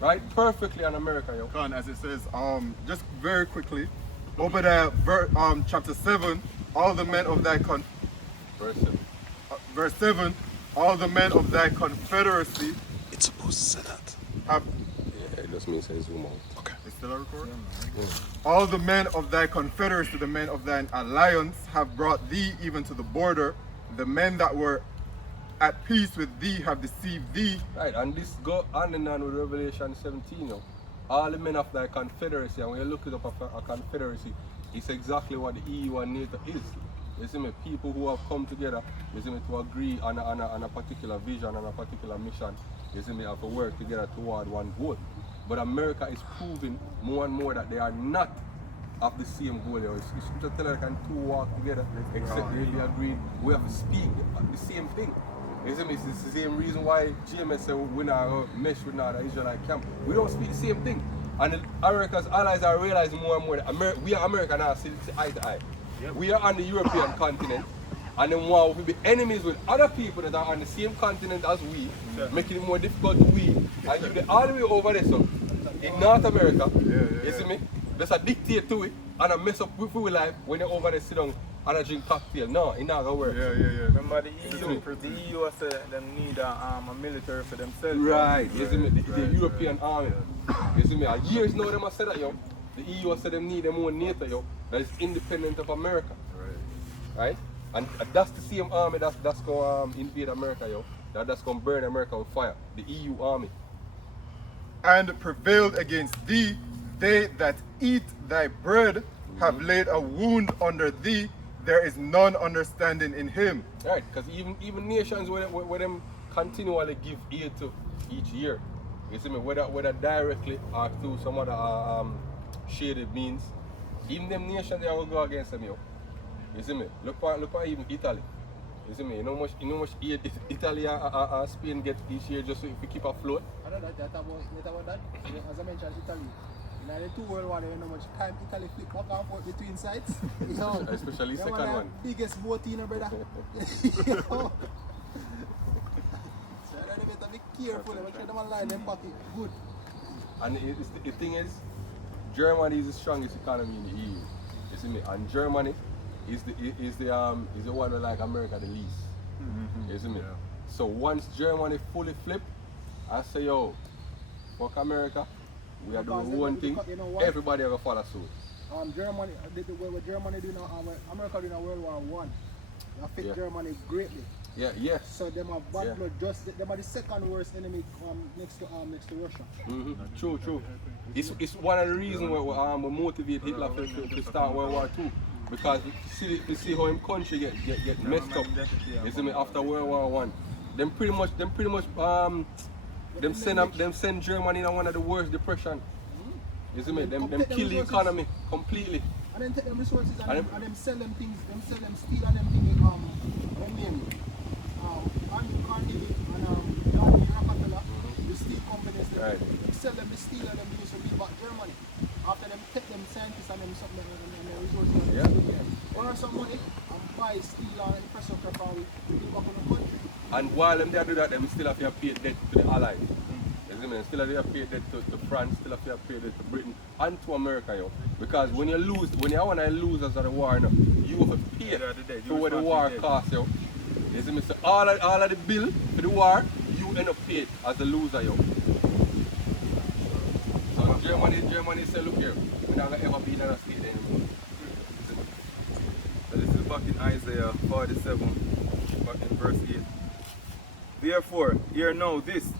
Right? Perfectly on America, yo. As it says, just very quickly, over there, chapter 7, all the men of thy verse 7, all the men of thy confederacy. It's supposed to say that. Have, yeah, it just means say zoom out. Okay. It's still a record? Yeah. All the men of thy confederacy, the men of thine alliance, have brought thee even to the border. The men that were at peace with thee have deceived thee. Right, and this go on and on with Revelation 17, yo. All the men of thy confederacy, and when you look it up a confederacy, it's exactly what the EU and NATO is. You see me, people who have come together, you see me, to agree on a particular vision and a particular mission, you see me, have to work together toward one goal. But America is proving more and more that they are not of the same goal. It's just tell like two walk together, except they agreed we have to speak the same thing. You see me, it's the same reason why GMS said we not mesh with the Israelite camp. We don't speak the same thing. And America's allies are realizing more and more that we are America now, see eye to eye. Yep. We are on the European continent, and then while we be enemies with other people that are on the same continent as we, making it more difficult to we. And if they all the way over there, so in North America, you see me, there's a dictate to it, and a mess up with our life when you're over there sit down and I drink cocktail. No, it's not gonna work. Remember the EU said them need a military for themselves. Right, you see me, the European army. You see me, years now them have said that, yo. The EU said them need them own NATO, yo, that is independent of America. Right? And that's the same army that's gonna invade America, yo. That's gonna burn America with fire. The EU army. And prevailed against thee, they that eat thy bread have laid a wound under thee. There is none understanding in him. Right, because even nations where them continually give aid to each year, You see me? Whether directly or through some other shaded means, even them nations they will go against them, yo. You see me? Look at even Italy. You see me? You know much aid Italy and Spain get each year just so if we keep afloat. I don't know that about that. As I mentioned, Italy. In the two World War, there was not much time Italy flip back and forth between sides. You know, Especially they second were one. the biggest boat in, brother. You know? So they better be careful. Make sure them line them pocket good. And the thing is, Germany is the strongest economy in the EU. You see me? And Germany is the one who like America the least. You see me? Yeah. So once Germany fully flip, I say yo, fuck America, we are doing one thing, you know what? everybody will follow suit. Germany, what Germany doing now, America doing World War One, affect Yeah. Germany greatly. Yeah, yes. So them have bad Yeah. blood. Them are the second worst enemy next to Russia. True. It's one of the reasons why we motivate Hitler to start World War II. Because you see how his country get messed up. You see me after World War One. Them pretty much them send Germany in one of the worst depression. You see me? Them kill the economy completely. And then take them resources and And them sell them things, steel and them things, them name, Carnegie and Rockefeller, the steel companies, Right. them sell them the steel and them use to build back Germany. After them take them scientists and them something and them resources borrow some money and buy steel and infrastructure for we build back on the country. And while them they do that, them still have to pay debt to the Allies. You see me? Them still have to pay debt to France, still have to pay debt to Britain and to America, yo. Because when you want to lose as a the war, no, you have to pay for what the war costs, yo. You see me? So all of the bill for the war, you end up paid as a loser, yo. So Germany say, look here, we're not gonna ever be in a state anymore. So this is back in Isaiah 47, back in verse 8. Therefore, hear now this,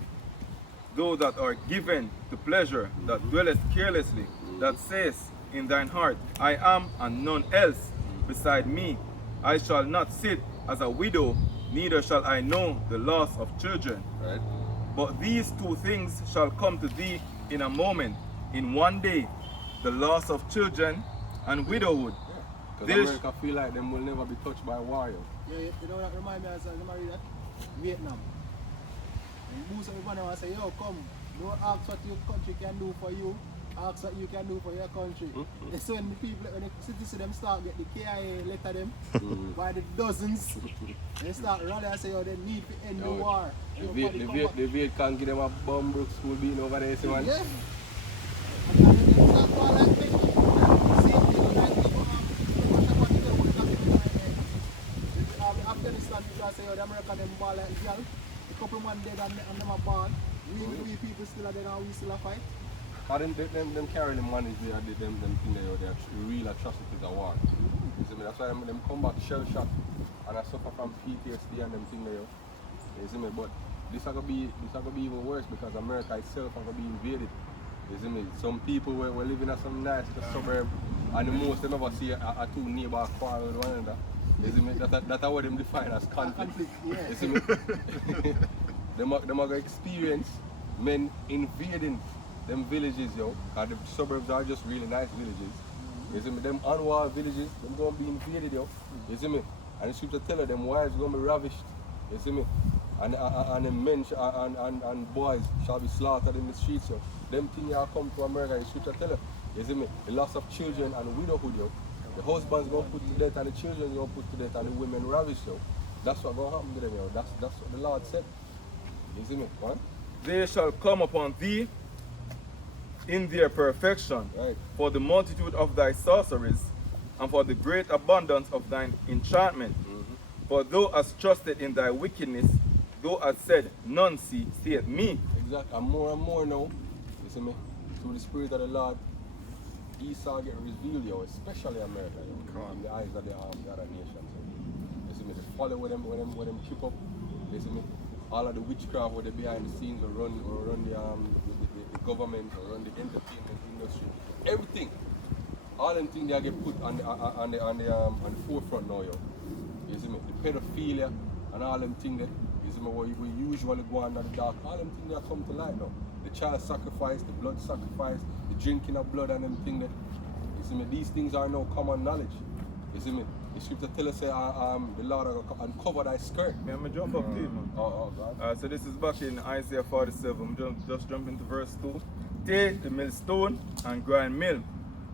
thou that are given to pleasure, that dwelleth carelessly, that says in thine heart, I am and none else beside me. I shall not sit as a widow, neither shall I know the loss of children. Right? But these two things shall come to thee in a moment, in one day, the loss of children and widowhood. Because This- America feel like them will never be touched by war, yo. Yeah, you know that remind me as I read that? Vietnam. And most everybody want to say, yo, come, don't ask what your country can do for you, ask what you can do for your country. So when the people, when the citizens them start get the KIA letter them by the dozens, they start rally and say, yo, they need to end the war. The Viet can't give them a bomb brook school being over there, see man. Yeah. And then they start war like me. Same thing like people, Russia want to tell what Afghanistan people say, yo, the American them war like girl. A couple man dead and them are born. We people still are dead and we still a fight. And them carry them money there, them thing there, they are real atrocities of war. You see me? That's why them come back shell shocked and I suffer from PTSD and them thing there. You see me? But this are gonna be even worse because America itself are gonna be invaded. You see me? Some people were living in some nice suburb and the most them ever see are two neighbors quarrel with one another. You see me? That's what them define as conflict. Yeah. You see me? them are gonna experience men invading them villages, yo. Cause the suburbs are just really nice villages. You see me? Them unwall villages, them gonna be invaded, yo. You see me? And the scripture tell them wives gonna be ravished. You see me? And the men and boys shall be slaughtered in the streets, yo. Them things are come to America, the scripture tell you see me? The loss of children and widowhood, yo. The husband's gonna put to death and the children gonna put to death and the women ravished, yo. That's what gonna happen to them, yo. That's what the Lord said. You see me? What? They shall come upon thee in their perfection, Right. for the multitude of thy sorceries, and for the great abundance of thine enchantment. For thou hast trusted in thy wickedness, thou hast said, none seeth me. Exactly. And more now, you see me? Through the Spirit of the Lord, Esau get revealed, yo, especially America, yo, in the eyes of the other nations. You see me? They follow with them keep up. You see me? All of the witchcraft where they behind the scenes or run the government or run the entertainment industry. Everything. All them things they get put on the forefront now, yo. You see me? The pedophilia and all them things that you see me, we usually go under the dark. All them things they come to light now. the child sacrifice, the blood sacrifice, the drinking of blood and them thing that, you see me, these things are now common knowledge. You see me? The scripture tell us, the Lord will uncover thy skirt. Yeah, I'm going to jump up to you, man. Oh, God. So this is back in Isaiah 47. Just jump into verse 2. Take the millstone and grind milk,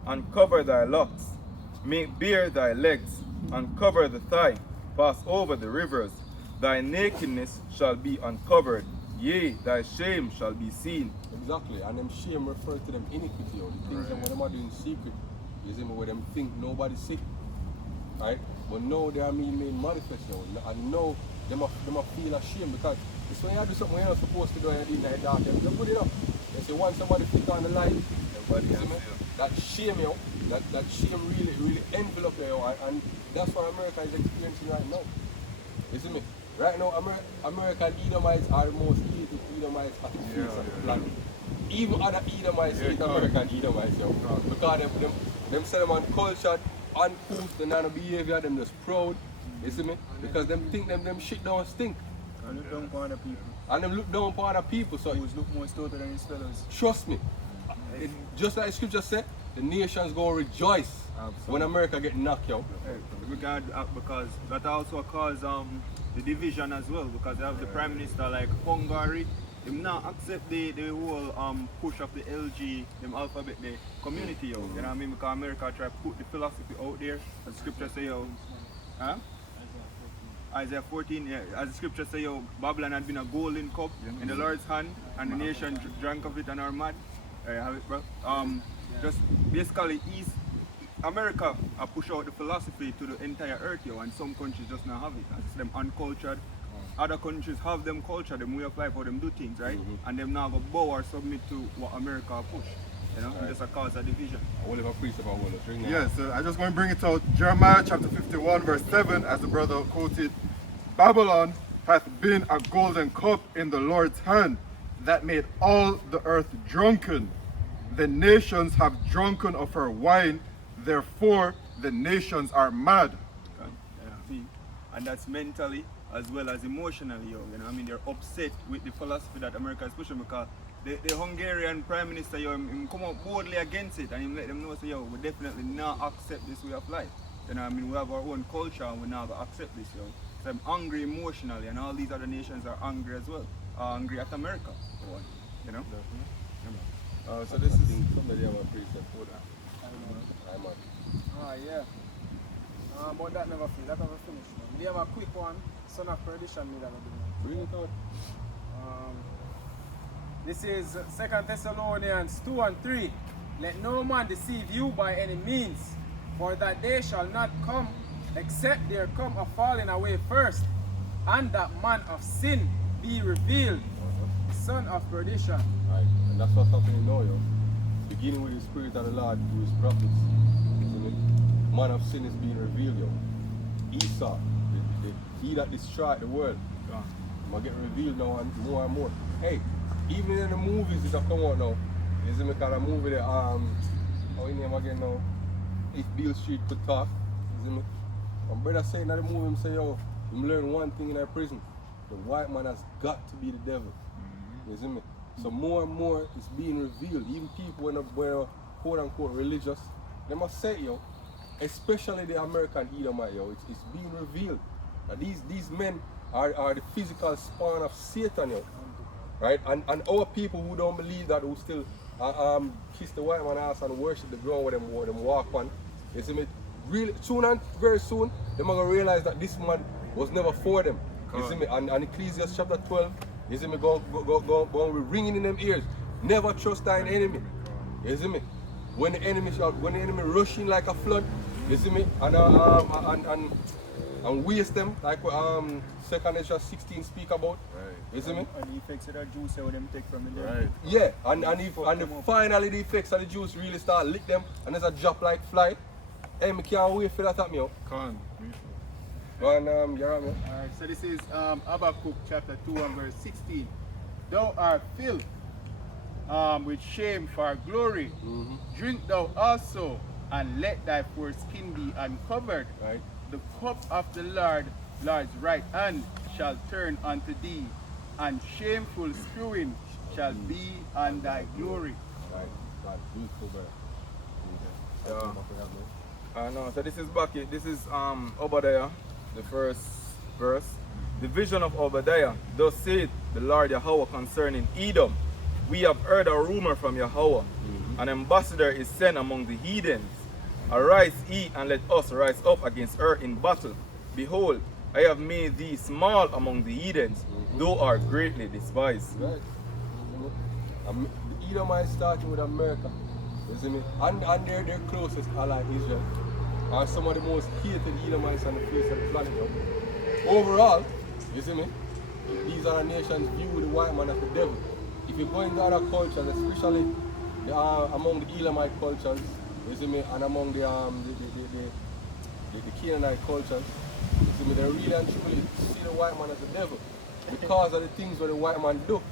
and cover thy locks. Make bare thy legs, and cover the thigh. Pass over the rivers. Thy nakedness shall be uncovered. Yea, thy shame shall be seen. Exactly, and them shame refer to them iniquity, or the things that what them are doing in secret. You see me, where them think nobody see. Right? But now they are being made manifest now. And now them a feel ashamed, because it's when you do something you're not supposed to do and you do it in the dark, you're good enough. They say once somebody fit on the light, everybody see me? That shame, yo, that shame really envelop you, and that's what America is experiencing right now. You see me? Right now, American Edomites are the most hated Edomites at the face of the planet. Even other Edomites hate American Edomites, yo. Because them say them uncultured, uncouth, and not behavior, them just proud. You see me? Because them think them shit don't stink. And look down upon other people. And them look down upon other people. So Who's look more stouter than his fellows. trust me. Just like the scripture said, the nations go rejoice when America get knocked out. Because that also cause the division as well, because they have the prime minister like Hungary, them not accept the whole push of the LG, them alphabet, the community, yo. You know what I mean? Because America try to put the philosophy out there, as the scripture say, yo. Huh? Isaiah 14, yeah, as the scripture say, yo, Babylon had been a golden cup in the Lord's hand, and the nation drank of it and are mad. Have it, bro. Just basically, America push out the philosophy to the entire earth, yo, and some countries just not have it. As it's them uncultured. Other countries have them culture, them way of life, how them do things, right? And them now go bow or submit to what America push. You know, just a cause of division. Yes, I just want to bring it out. Jeremiah chapter 51 verse 7, as the brother quoted, Babylon hath been a golden cup in the Lord's hand, that made all the earth drunken. The nations have drunken of her wine, therefore the nations are mad. Yeah. And that's mentally as well as emotionally, yo. You know, I mean, they're upset with the philosophy that America is pushing, because the Hungarian prime minister, yo, him come out boldly against it, and him let them know, say, yo, we definitely not accept this way of life. You know, I mean, we have our own culture, and we not accept this, yo. So I'm angry emotionally, and all these other nations are angry as well, angry at America, you know. So this is Somebody have a precept for that. Yeah. But that never finished. That never finished. We have a quick one. Son of Perdition made that. Bring it out. This is 2 Thessalonians 2 and 3. Let no man deceive you by any means, for that day shall not come, except there come a falling away first, and that man of sin be revealed, the son of perdition. Right. And that's what's happening now, yo. Beginning with the Spirit of the Lord through his prophets. See me? Man of sin is being revealed, yo. Esau, he that destroyed the world, might get revealed now and more. Hey, even in the movies that come out now, you see me, kind of movie that, how you name again now? If Beale Street could talk, you see me? And brother saying that the movie, him say, yo, him learn one thing in our prison. The white man has got to be the devil. You see me? So more and more it's being revealed. Even people when they're quote unquote religious, they must say, yo, especially the American Edomite, yo, it's being revealed. Now these men are the physical spawn of Satan, yo. Right? And our people who don't believe that, who still kiss the white man ass and worship the ground where them walk on, you see me? Really soon and very soon, they're gonna realize that this man was never for them. You see me? And Ecclesiastes chapter 12, you see me, go ringing in them ears. Never trust thine enemy. You see me? When the enemy rushing like a flood, you see me, and waste them like 2 Ezra 16 speak about. right. You see me? And the effects of that juice how them take from the Right. Yeah, finally the effects of the juice really start lick them, and there's a drop like fly. Hey, me can't wait for that at me. Con. Go on, you're right, man. Alright, so this is Habakkuk chapter 2 and verse 16. Thou art filled with shame for glory. Drink thou also, and let thy foreskin be uncovered. Right. The cup of the Lord's right hand shall turn unto thee, and shameful spewing shall be on thy glory. Right, right, beautiful, bro. No, so this is Baki. This is Obadiah, the first verse. The vision of Obadiah. Thus saith the Lord Yahweh concerning Edom. We have heard a rumor from Yahweh. An ambassador is sent among the heathens. Arise ye, and let us rise up against her in battle. Behold, I have made thee small among the heathens, thou art greatly despised. Right. The Edomites starting with America. You see me? And they're their closest ally, Israel. Are some of the most hated Edomites on the face of the planet. Overall, you see me? These other nations view the white man as the devil. If you go into other cultures, especially among the Elamite cultures, you see me, and among the Canaanite cultures, you see me, they really and truly see the white man as the devil because of the things that the white man do.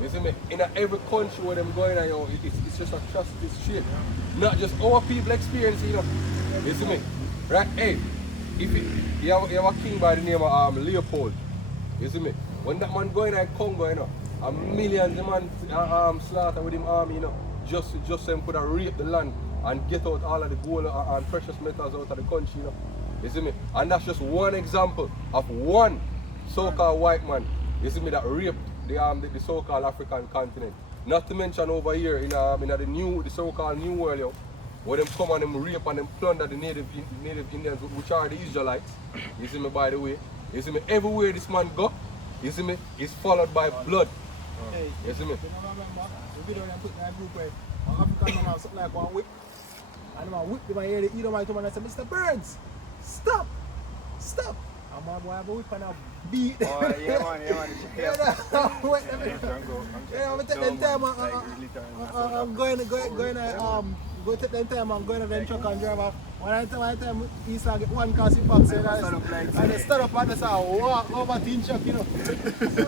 You see me, in every country where them going, it's just a trust this shit. Not just our people experience, you know. You see me, right? Hey, if you have a king by the name of Leopold, you see me, when that man going in Congo, you know, a millions of man slaughter with him army, you know, just them could have raped the land and get out all of the gold and precious metals out of the country, you know. You see me? And that's just one example of one so-called white man, you see me, that raped the so-called African continent. Not to mention over here in the so-called New World, yo, where them come and them rape and them plunder the native Indians, which are the Israelites. You see me, by the way. You see me, everywhere this man go, you see me, is followed by blood. Hey, you see me? You know, remember the video they put in that group where an African man have something like one whip. And the man whip the man here, the Edomite man and say, Mr. Burns, stop! Stop! And my boy have a whip and a beat. Oh, yeah, man. Yeah, I'm take them time I'm going to take them time I'm going to them truck and drive off. One time he start get one car sit back and they stand up and they start walk over to the truck, you know. So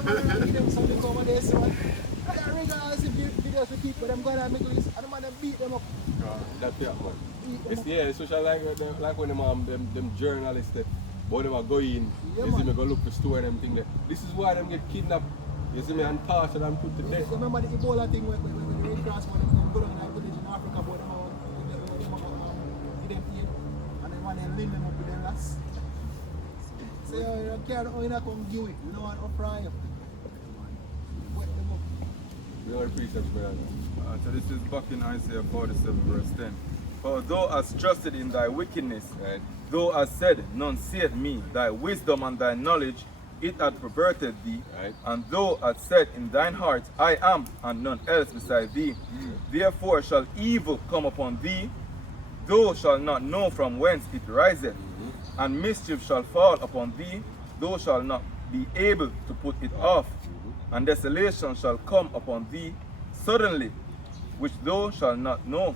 man, give them something over there, so man. I got regular videos to keep, but them going to make this and the man them beat them up. That's it, man. It's social like when them journalists that when them are going, you see me, go look for store and everything there. This is why them get kidnapped, you see me, and tortured and put to death. Remember the Ebola thing when the Red Cross when them go down in a village in Africa, but them eat and then when they lean them up with their last. So you can't come do it, you know what, up fry up. Wet them up. We are precepts, brother. So this is back in Isaiah 47 verse 10. For thou hast trusted in thy wickedness, Right. thou hast said, none seeth me, thy wisdom and thy knowledge, it hath perverted thee, Right. and thou hast said in thine heart, I am, and none else beside thee. Therefore shall evil come upon thee, thou shalt not know from whence it riseth, and mischief shall fall upon thee, thou shalt not be able to put it off, and desolation shall come upon thee suddenly, which thou shalt not know.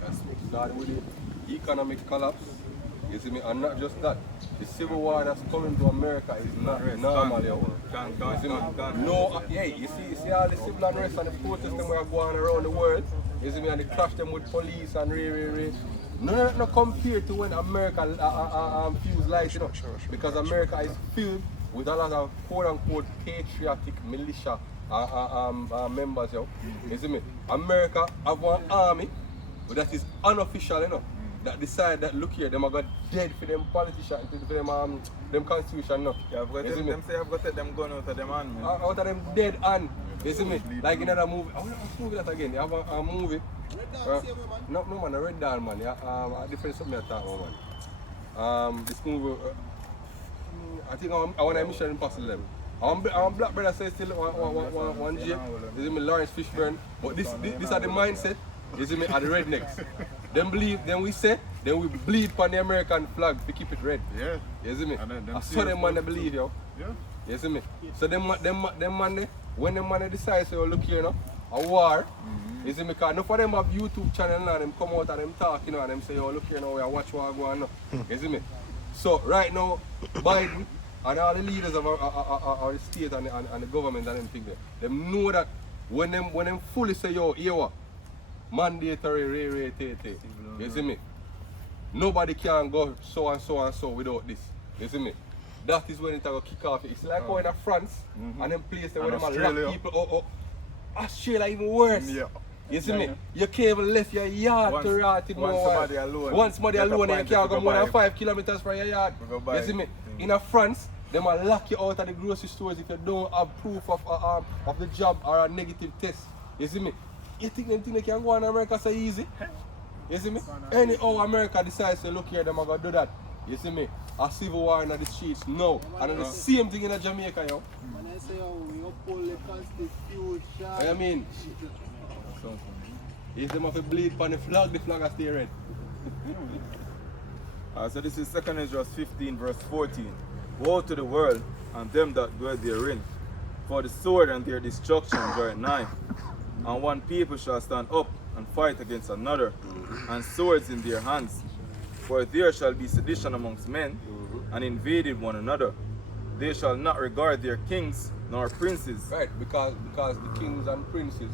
That's God with the economic collapse. You see me, and not just that. The civil war that's coming to America is not normal, yo. You see me? No, yeah, you see all the civil unrest and the protests that are going around the world. You see me, and they clash them with police and none of that compared to when America fuse lights, you know. Because America is filled with a lot of quote-unquote patriotic militia members, yo. You see me? America have one army that is unofficial, you know, that decide that look here, them are got dead for them politicians, for them constitution, no. Yeah, I've got them say I've got to take them gun out of them hand, man. Out of them dead hand, you see me? Like in another movie, I want to movie that again. You have a movie. No man, a Red Dawn, man. Yeah, a different something I talk about, man. This movie, I think I want to Mission Impossible them. I'm black brother say still one J. You see me, Lawrence Fishburne. But this are the mindset. You see me, are the rednecks. Them believe, then we say, then we bleed for the American flag to keep it red. Yeah. You see me? Them I saw them man they believe, yo. Yeah. You see me? So them man they, when them man they decide, so look here, you know, a war. You see me? Because enough of them have YouTube channel now, them come out and them talk, you know, and them say, oh, look here now, we are watch what go on now. You see me? So right now, Biden and all the leaders of our state and the government and everything there, them know that when them fully say, yo, here what? Mandatory you see me? Nobody can go so and so and so without this. You see me? that is when it will kick off. It's like going to France and then place where And them a Australia. lock people out. Australia even worse. Yeah. You see me? You can't even left your yard to rot it more. somebody alone. Once somebody Get a alone, you point can't to go go more than buy. 5 kilometers from your yard. go buy You see me? things. In a France, they might lock you out of the grocery stores if you don't have proof of the job or a negative test. You see me? You think them think they can go in America so easy? You see me? Anyhow America decides to look here, them are gonna do that. You see me? A civil war in the streets, no. And the same thing in Jamaica, yo. When I say, oh, we uphold the constitution. What I mean? If them have to bleed on the flag will stay red. So this is 2 Ezra 15 verse 14. Woe to the world and them that dwell therein, for the sword and their destruction draw nigh. And one people shall stand up and fight against another, and swords in their hands. For there shall be sedition amongst men, and invaded one another. They shall not regard their kings nor princes. Right, because the kings and princes,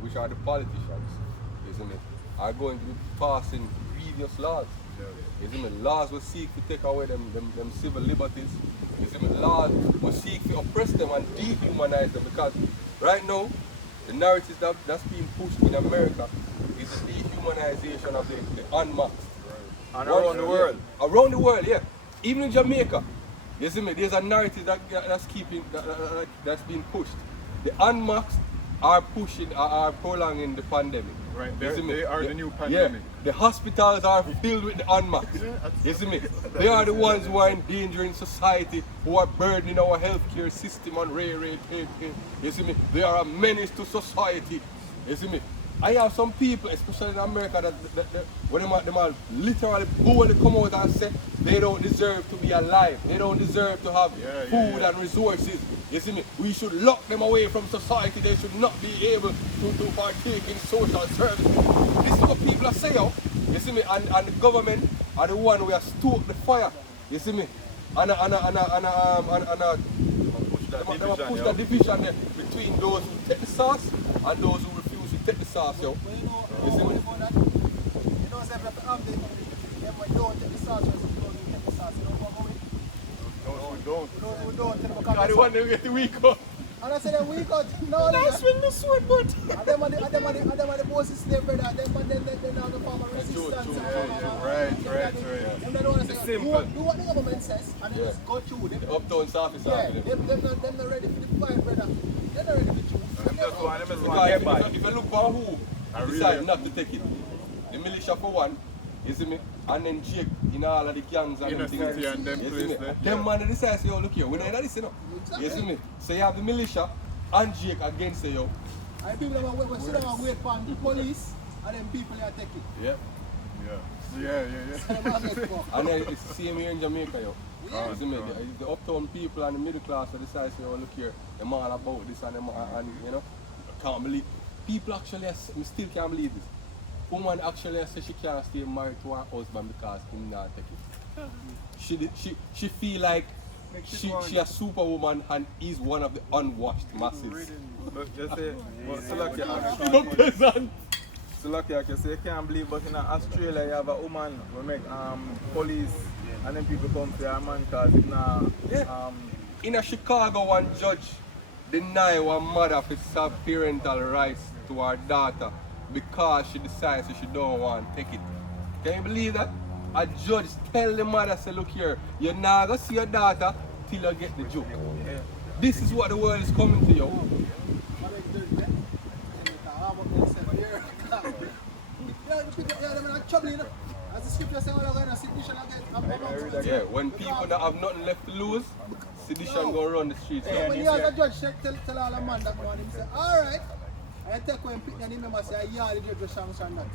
which are the politicians, isn't it, are going to be passing grievous laws. Isn't it? Laws will seek to take away them civil liberties. Isn't it? Laws will seek to oppress them and dehumanize them, because right now the narrative that's being pushed in America is the dehumanization of the unmasked. And around the world. Yeah. Around the world, yeah. Even in Jamaica, you see me, there's a narrative that's being pushed. The unmasked are prolonging the pandemic. Right, You see me? they are Yeah, the new pandemic. Yeah, the hospitals are filled with the unmasked. You see me? They are the ones who are endangering society, who are burdening our healthcare system and rate. You see me? They are a menace to society. You see me? I have some people, especially in America, that when them are literally boldly come out and say they don't deserve to be alive. They don't deserve to have food and resources. You see me? We should lock them away from society. They should not be able to partake in social service. This is what people are saying. You see me? And the government are the one who have stoked the fire. You see me? And push that division there between those who take the sauce and those who refuse to take the sauce, yo. But you know, You see me? before that, you know, say that I'm them when don't take the sauce, when don't take the sauce, you know what I'm going? Don't. Those who don't take the God, the sauce. one they get the weak up. And I say them weak out. No, that's Swing the sword, but. and them are the bosses there, brother. Them are they now the farmer resistance. Right. Them they don't want to say, do what the government says, and then just go through. Them, The uptown south is yeah, after them. them not ready for the fight, brother. They're not ready for the truth. Them just want to Because get by. if you look for who decide not to take it, the militia for one, you see me, and then Jake in all of the gangs and In them a things. city and them You see place me? there. Them man they decide say, yo, look here, we don't know this, you know. You see me? So you have the militia and Jake against you. And people that will sit down and wait for the police, and then people are taking. Yeah. Yeah. And then it's the same here in Jamaica, yo. You see me? The uptown people and the middle class that decide say, oh, look here, them all about this and them, and you know, I can't believe. People actually, me still can't believe this. Woman actually says she can't stay married to her husband because he not take it. She feel like she a superwoman and he's one of the unwashed masses. But you say, so lucky actually. No peasant. So lucky I can say, you can't believe, but in Australia you have a woman who make police and then people come to her man because it's not. In a Chicago, one judge deny one mother for have parental rights to her daughter because she decides she don't want to take it. Can you believe that? A judge tell the mother, say, look here, you're not going to see your daughter till you get the joke. This is what the world is coming to you. Yeah, when people that have nothing left to lose, sedition go run the streets. So when you as a judge tell all the man that morning, say, alright, I take when pick and remember say, yeah, the judge was sanction that.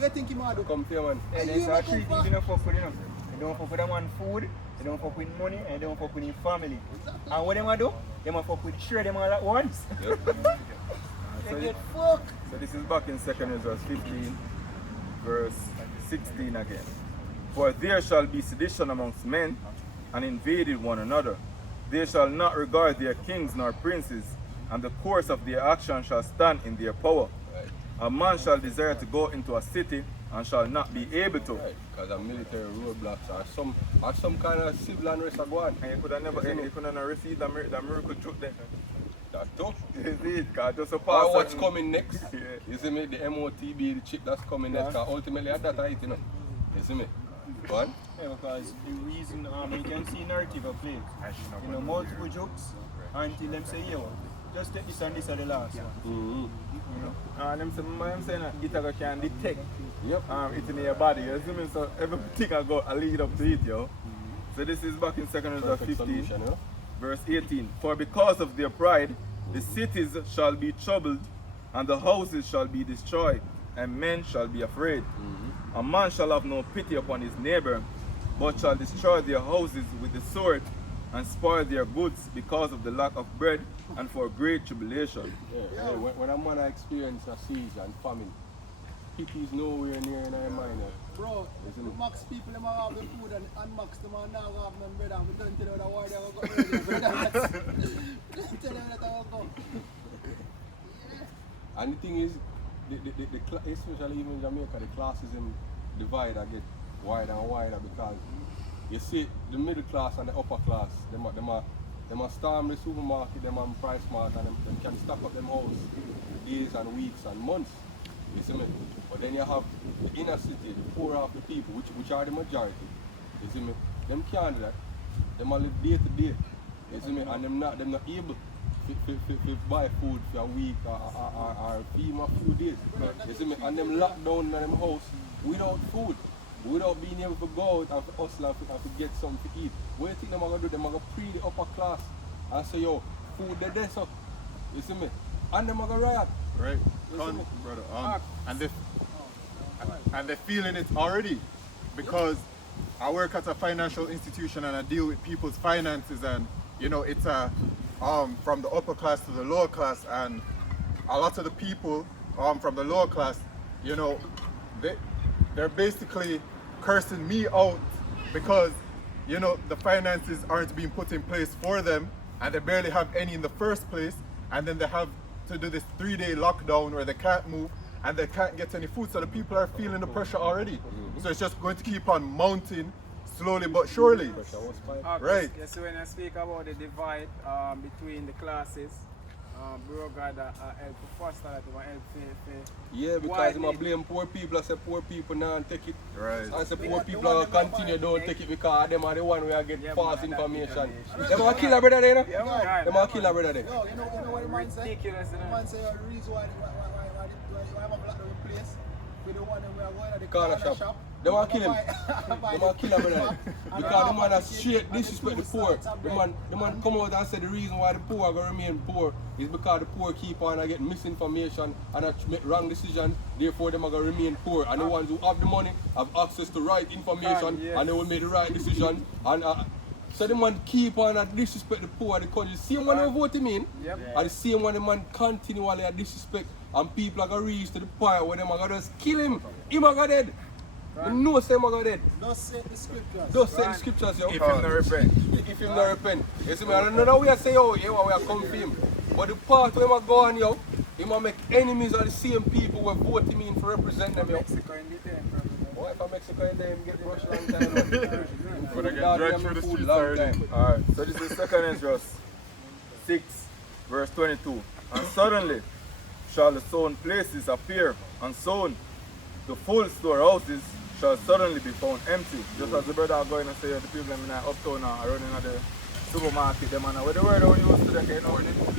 You think he might do? Come here, man. And you there's make three him things you don't fuck with, you know. You don't fuck with them on food, you don't fuck with money, and you don't fuck with your family. And what them do? They might fuck with three of them all at once. Yep. They get fucked. So this is back in 2 Ezra 15, verse 16 again. For there shall be sedition amongst men, and invaded one another. They shall not regard their kings nor princes, and the course of their action shall stand in their power. A man shall desire to go into a city, and shall not be able to. Right, because of military roadblocks or some kind of civil unrest are going. And you could have never, you could have not received that miracle truth then. That's tough. You see it, God, just a pass. Or what's coming next? Yeah. You see me? The MOTB, the chip that's coming next. Because ultimately, at that height, you know. You see me? Go on. Yeah, because the reason you can see narrative of play. You know, multiple jokes until them say, yo, just take this and this are the last one. Mm-hmm. You know? And I'm saying that it can detect Yep. it in your body. You see me? So everything I lead up to it, yo. So this is back in 2 Corinthians Perfect 15. solution, you know? Verse 18, for because of their pride, the cities shall be troubled, and the houses shall be destroyed, and men shall be afraid. A man shall have no pity upon his neighbor, but shall destroy their houses with the sword, and spoil their goods because of the lack of bread, and for great tribulation. Yeah. When a man experience a siege and famine, pity is nowhere near in our mind. Bro, Isn't the it? max people them have the food and max them are now have none, brother. We don't tell you the war they will go earlier, brother. Don't tell you that I will go. And the thing is, especially even in Jamaica, the classism divide get wider and wider because you see the middle class and the upper class, them a storm the supermarket, them on price mart, and them can stock up them house days and weeks and months. You see me? But then you have the inner city, the poor of the people, which are the majority. You see me? Them can't do that. Them all live day to day. You see me? And them not able to buy food for a week or feed them a few days. You see me? And them locked down in them house without food, without being able to go out and to hustle and to get something to eat. What do you think them are going to do? Them are going to pre the upper class and say, yo, food there so. You see me? And them are going to riot. Right, brother. And they're feeling it already because I work at a financial institution and I deal with people's finances, and you know it's from the upper class to the lower class, and a lot of the people from the lower class, you know, they're basically cursing me out because you know the finances aren't being put in place for them, and they barely have any in the first place, and then they have to do this 3-day lockdown where they can't move and they can't get any food, so the people are feeling the pressure already. So it's just going to keep on mounting slowly but surely. Right. Yes, so when I speak about the divide between the classes, bro God help to foster that, help to Yeah, because I'm blame poor people. I say poor people now take it. Right. I say poor people will continue don't take it because them are the one where get false information. Them are kill a brother there, you know? Them are kill a brother there. Yo, you know what the man say? ridiculous, The man say the reason why I'm a black place, we don't want them we are going to the Corner shop. They want to kill him. They want to kill him brother. Because the man has straight disrespect the poor. The man come out and say the reason why the poor are going to remain poor is because the poor keep on and get misinformation and make wrong decisions. Therefore, they are going to remain poor. And the ones who have the money have access to right information and they will make the right decision. And so the man keep on and disrespect the poor of the country. The same one who vote him in, and the same one the man continually disrespect. And people are going to reach to the point where they are going to just kill him. Him are going to dead. You know say him are going to dead. Just say the scriptures. Just say the scriptures, yo. If him not repent. If him not repent. You see me, I don't know we are saying, oh, yeah, we are come for him. But the part where him go on, yo, he might make enemies of the same people who vote him in to represent them, yo. Mexico in the time. What if Mexico in there, him get rushed long time? But I get dragged through the streets already. Alright, so this is 2 Corinthians 6, verse 22. And suddenly shall the sown places appear, and sown the full storehouses shall suddenly be found empty. Just as the brother are going and say the people in the uptown are running at the supermarket, them and where the word we used to them, you know,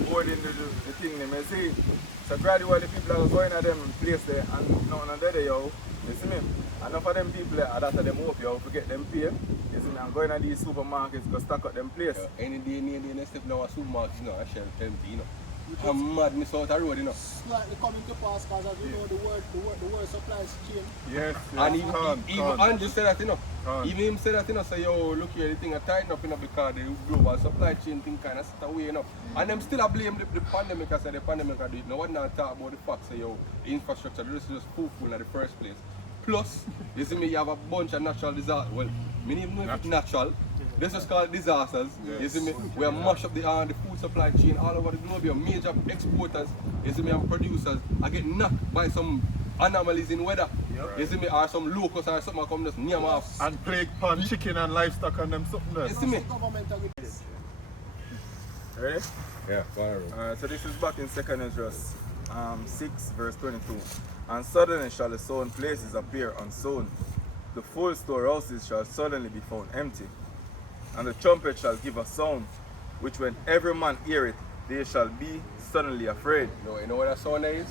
holding the thing them, you see. So gradually people are going at them place there and nothing are there, yo. You see me? And enough of them people are that them hope you to get them pay. You see me? I'm going to these supermarkets to stock up them place. Any day, next step now, a supermarket, you know, a shelf empty, you know. I'm mad, miss out the road, you know. Slightly coming to pass because as we know the word supplies chain. Yes. And even Andrew said that, you know. Even him said that, you know, say, yo, look here, the thing are tighten up, you know, because the global supply chain thing kind of set away, you know. And them still blame the pandemic. I said the pandemic are doing it. No one now talk about the fact, say, yo, the infrastructure, this is just foolful in the first place. Plus, you see me, you have a bunch of natural disasters. Well, many even know if it's natural. This is called disasters. Yes. You see me? We have mashed up the food supply chain all over the globe. Your major exporters, you see me, and producers are getting knocked by some anomalies in weather. You see me? Or some locusts or something come just near my house. And plague pan chicken and livestock and them something there. You see me? Ready? Yeah, whatever. So this is back in 2 Ezra 6 verse 22. And suddenly shall the sown places appear unsown. The full storehouses shall suddenly be found empty. And the trumpet shall give a sound, which when every man hear it, they shall be suddenly afraid. You know what that sound is?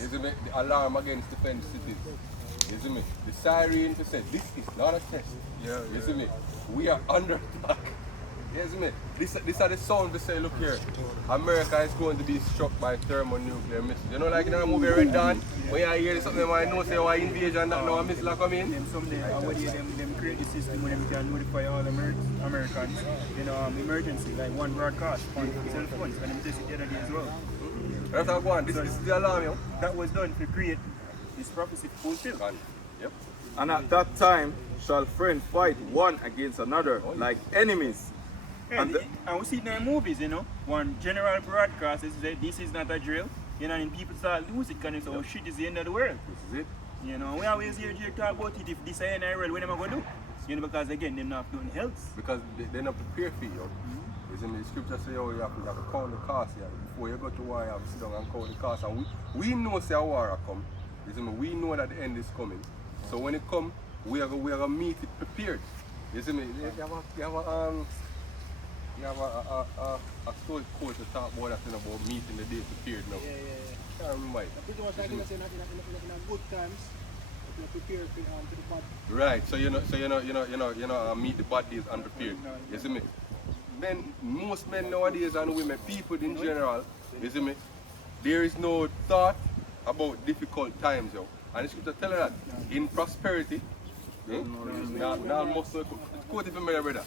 You see me? The alarm against defense cities. You see me? The siren to say, this is not a test. You see me? We are under attack. You see me? This are the sound to say, look here, America is going to be struck by thermonuclear missiles. You know, like in the movie Red Dawn, when you hear something, I know say why invasion that now a missile come in. Them someday, them create the system where they can notify all Americans, emergency, like one broadcast on cell phones, and them test it the other day as well. That's how I go on. This is the alarm, yo. That was done to create this prophecy fulfilled. Yep. And at that time shall friends fight one against another like enemies. Yeah, And and we see it in the movies, one general broadcast is that this is not a drill, and people start losing it, and so shit is the end of the world. This is it. We always hear Jake talk about it, if this is in the world, what am I going to do? Because again, they're not doing else. Because they're not prepared for it, yo. You see me? The scripture say, yo, you have to count the cost, yeah. Before you go to war, you have to sit down and count the cost. And we know say a war come. You see me? We know that the end is coming. So when it come, we are gonna meet it prepared. You see me? You have a story quote to talk about that thing about meeting the day prepared now. I can't remember it. Pretty much like in good times, you're prepared to the bad. Right, so meet the bad days unprepared. You see me? Most men nowadays and women, people in general, you see me, there is no thought about difficult times, yo. And the scripture tell you that in prosperity, now most of the quote if you remember, brother.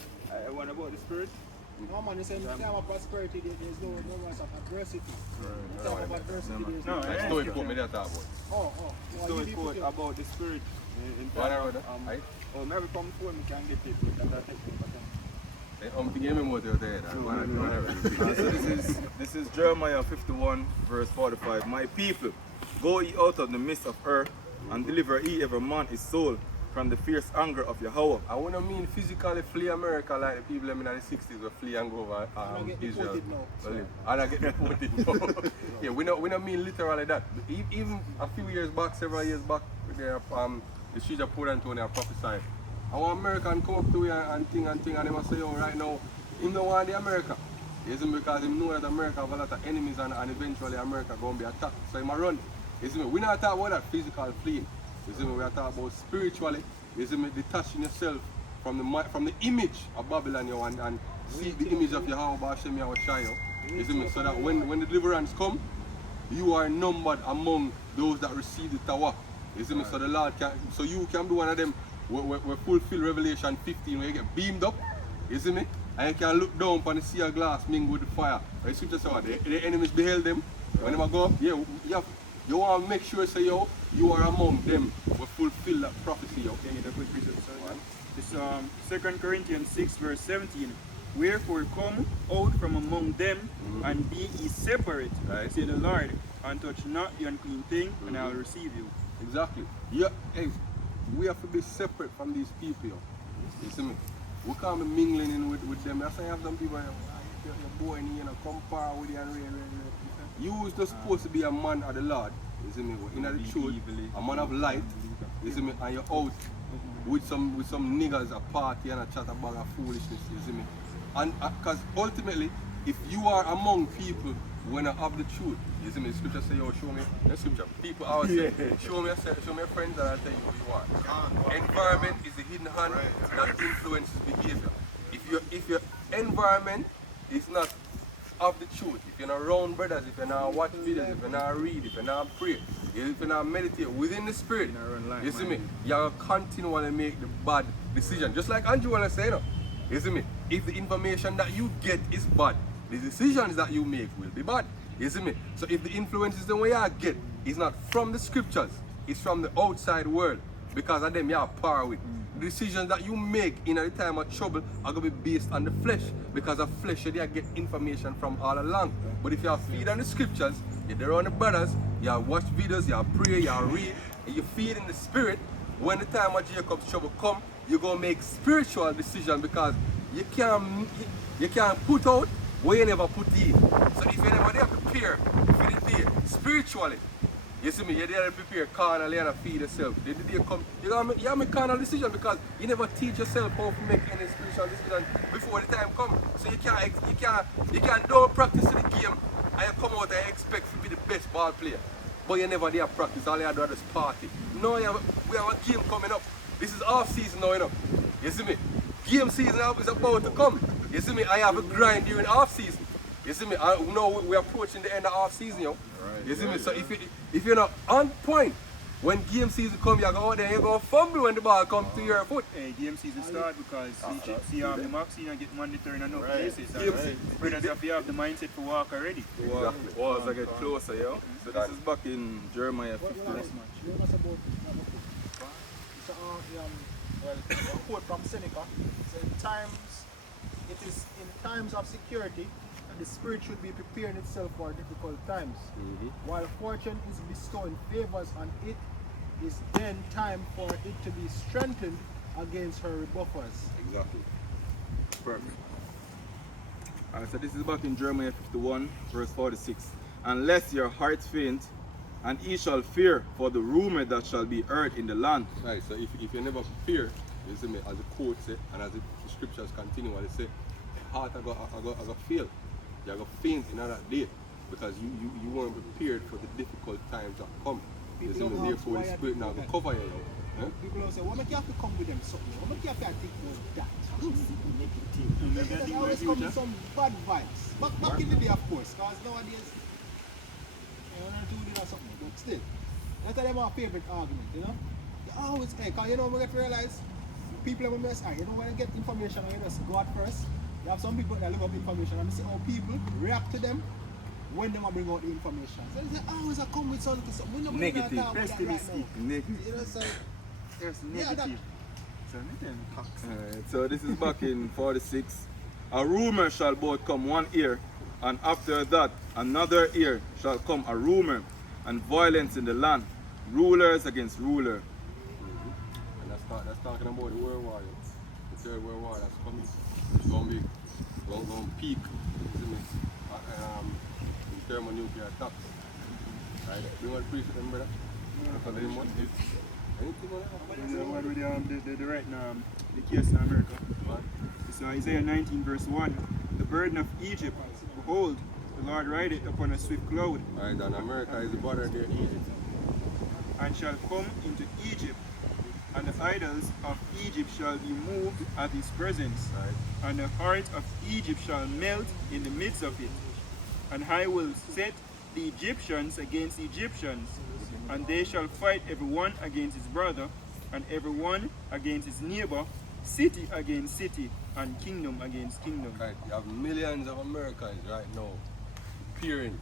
What about the spirit? No man, you say in the time of prosperity there's no much of adversity. In the time of adversity there's no. That's story quote me that talk about. So it's quote about the spirit in Whatever, maybe come before me can get it, because that takes me time. Give me more to there. So this is Jeremiah 51 verse 45. My people, go ye out of the midst of earth and deliver ye every man his soul from the fierce anger of Yahweh. I want to mean physically flee America like the people in the 60s will flee and go over Israel. And I get deported now. Yeah, we don't mean literally that. Even a few years back, several years back, the streets of Port Antonio prophesied. I want American come up to you and think, and they must say, oh, right now, him don't want the America. Isn't because he know that America have a lot of enemies and eventually America going to be attacked. So he must run. You see me? We're not talking about that physical fleeing. You see me? We are talking about spiritually. You see me? Detaching yourself from the image of Babylon, you know, and see the image of Yahweh Hashem Yahweh Shai. You see me? So that when the deliverance come, you are numbered among those that receive the Tawah. You see me? So the Lord can, so you can be one of them. We fulfill Revelation 15 where you get beamed up. You see me? And you can look down upon the sea of glass mingled with the fire. The scripture says the enemies beheld them. When they go up, you want to make sure say you are among them. We fulfill that prophecy. This 2 Corinthians 6 verse 17. Wherefore come out from among them and be ye separate, say the Lord, and touch not the unclean thing, and I will receive you. Exactly. We have to be separate from these people. You see me? We can't be mingling in with them. That's why you have some people, you're boy, come par with you and you just supposed to be a man of the Lord. You see me? In the truth, a man of light. You see me? And you're out with some niggas a party and a chat about a foolishness. You see me? And because ultimately, if you are among people when I have the truth, you see me? The scripture say, show me the scripture. People always say, show me your friends and I'll tell you who you are. Environment is the hidden hand that influences behavior. If your environment is not of the truth, if you're not around brothers, if you're not watch videos, if you're not read, if you're not pray, if you're not meditate within the spirit, you see me, you're continually make the bad decision. Just like Andrew wanna say, you see me, if the information that you get is bad, the decisions that you make will be bad. You see me? So if the influences the way I get is not from the scriptures, it's from the outside world, because of them you have power with. The decisions that you make in a time of trouble are going to be based on the flesh, because of flesh you get information from all along. But if you feed on the scriptures, you're there on the brothers, you watch videos, you pray, you read, and you feed in the spirit, when the time of Jacob's trouble come, you're gonna make spiritual decision because you can't put out what you never put in. So if you never there prepare for the day spiritually, you see me, you're there to prepare carnally and feed yourself. The day come, you have make carnal decision because you never teach yourself how to make any spiritual decision before the time comes. So you can't don't practice the game and you come out and expect to be the best ball player. But you never there practice, all you do is party. Now we have a game coming up. This is off season now, you know. You see me? Game season is about to come. You see me? I have a grind during off season. You see me? Now we're approaching the end of off season, yo. Right, you see me? So if you're not on point, when game season come, you go out there, you're going to fumble when the ball comes to your foot. Hey, game season start because see the vaccine and get mandatory in enough places. Brothers have to have the mindset to walk already. Exactly. Walls are get closer, yo. So this is back in Jeremiah 50. Well, a quote from Seneca. So it is in times of security that the spirit should be preparing itself for difficult times. While fortune is bestowing favors on it, is then time for it to be strengthened against her rebuffers. Exactly. Perfect. Alright, so this is back in Jeremiah 51, verse 46. Unless your heart faint, and ye shall fear for the rumor that shall be heard in the land. Right, so if you never fear, you see me, as the quote say, and as the scriptures continue, they say, heart I go feel, you go faint in that day, because you weren't prepared for the difficult times that come. You see me, therefore the spirit now will cover you. Huh? People will say, well, make you have to come with them something. Well, make you have to think about that. Because I always come with some bad vibes. Back in the day, of course, because nowadays, you want to do something, but still, that's them our favorite argument, you know? You always, because you know, we get to realize, people are just, you know, when you get information, you just go out first. You have some people that look up information and you see how people react to them when they bring out the information. So they say, always I come with something, we don't Negative, talk about that right now. negative. You know, so, There's yeah, negative. Alright, so this is back in 46. A rumor shall both come one ear, and after that another ear shall come a rumor, and violence in the land, rulers against ruler. And that's talking about the World War. The Third World War that's coming. It's going to peak, isn't it? In terms of nuclear attacks. Right? You want to preach them, brother? Anything on that? The right now, the case in America. What? It's Isaiah 19 verse 1. The burden of Egypt, behold, the Lord rideth upon a swift cloud. Right, and America is the border there, Egypt. And shall come into Egypt, and the idols of Egypt shall be moved at his presence. Right. And the heart of Egypt shall melt in the midst of it. And I will set the Egyptians against the Egyptians, and they shall fight every one against his brother, and every one against his neighbor, city against city, and kingdom against kingdom. Right, you have millions of Americans right now preparing,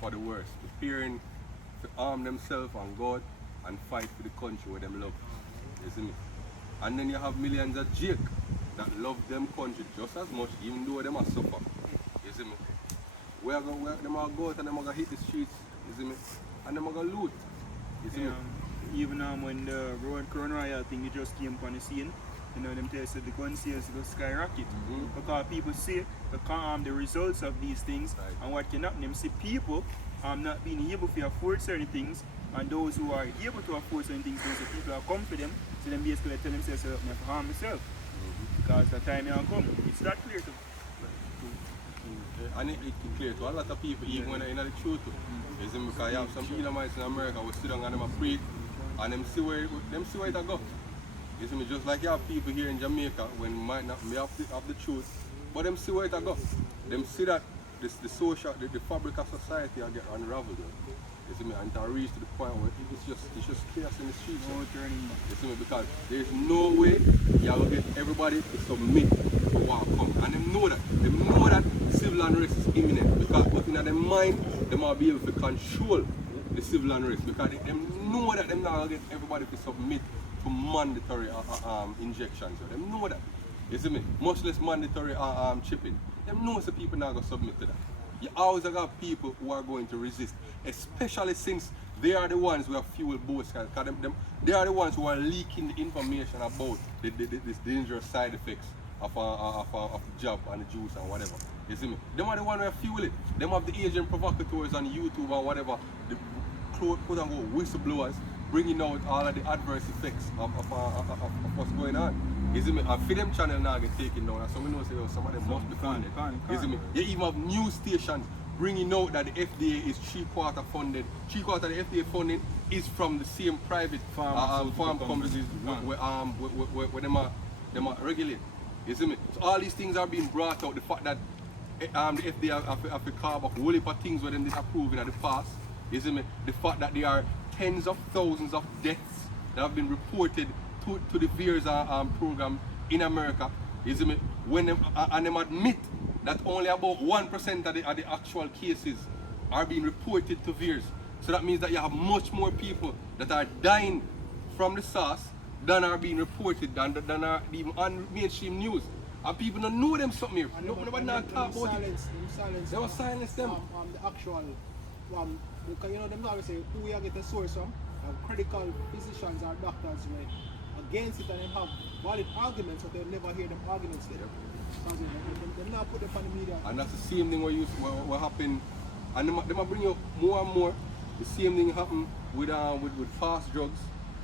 for the worst, preparing to arm themselves on God and fight for the country where them love. You see me? And then you have millions of Jake that love them country just as much, even though them are suffer. You see me? Them are go out and them are gonna hit the streets, you see me? And them are gonna loot. You see me? Even when the road Crown Royal thing just came on the scene, them tell us that the gun sales go skyrocket. Because people see the results of these things, right. And what can happen, them see people not being able to afford certain things, and those who are able to afford certain things, those people are come to them, so them basically tell themselves, I have to harm myself. Because the time will come. It's not clear to And it's clear to a lot of people, even when they're in the truth. You see me? Because you have some Edomites in America who sit down and them preach, and them see where it go. You see me? Just like you have people here in Jamaica when might not be of the truth, but them see where it go. Them see that the fabric of society will get unraveled. You see me? And to reach to the point where it's just chaos in the streets. You see me? Because there's no way you will get everybody to submit to what comes. And them know that. They know that civil unrest is imminent. Because within their mind, they might be able to control the civil unrest. Because they know that them now get everybody to submit to mandatory injections. So they know that. You see me? Much less mandatory chipping. They know the people now going to submit to that. You always have people who are going to resist, especially since they are the ones who have fueled both guys. They are the ones who are leaking the information about this dangerous side effects of the job and the juice and whatever. You see me? Them are the ones who are fuel it. Them have the agent provocateurs on YouTube and whatever, the quote unquote whistleblowers, bringing out all of the adverse effects of what's going on. You see me? And for them channel now get taken down, so we know say, some of them must be funded. You see me? You even have news stations bringing out that the FDA is 3/4 funded. 3/4 of the FDA funding is from the same private farm companies where them are regulate. You see me? So all these things are being brought out. The fact that the FDA have to carve up a whole heap of things where them did approve in the past. You see me? The fact that there are tens of thousands of deaths that have been reported to the VAERS program in America. You see me? When them admit that only about 1% of the actual cases are being reported to VAERS. So that means that you have much more people that are dying from the SARS than are being reported, than are even on mainstream news. And people don't know them something here. Nobody not talk about it. They will silence them. The actual, because you know, them always say, who we are getting source from? Critical physicians or doctors were against it and they have valid arguments, but they'll never hear them arguments there. They now put them on the media. And that's the same thing what happen, and they might bring you more and more. The same thing happen with fast drugs.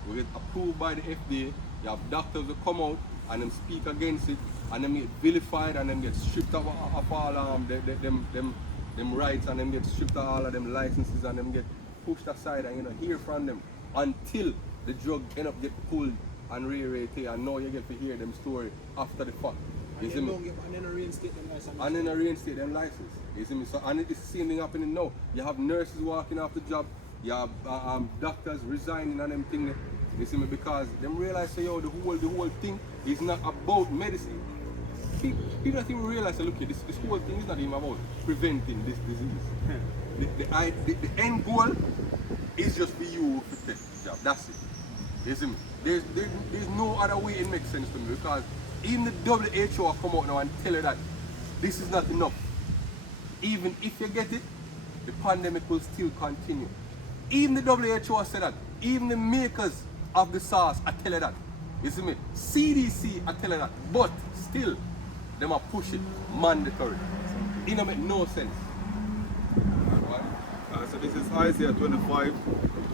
We get approved by the FDA. You have doctors that come out and them speak against it, and them get vilified and them get stripped of all them rights, and them get stripped of all of them licenses, and them get pushed aside, and you know hear from them until the drug end up get pulled and re-rated, and now you get to hear them story after the fact. You see me? And then reinstate them license. And then reinstate them license. You see me? So, and it's the same thing happening now. You have nurses walking off the job. You have doctors resigning and them things. You see me? Because them realize say, yo, the whole thing is not about medicine. People don't even realize that, look, this whole thing is not even about preventing this disease. The end goal is just for you to take the job. That's it. You see me? There's no other way it makes sense to me, because even the WHO come out now and tell you that this is not enough. Even if you get it, the pandemic will still continue. Even the WHO said that. Even the makers of the SARS are telling that. You see me? CDC are telling that. But still, them are pushing mandatory. It don't make no sense. So this is Isaiah 25,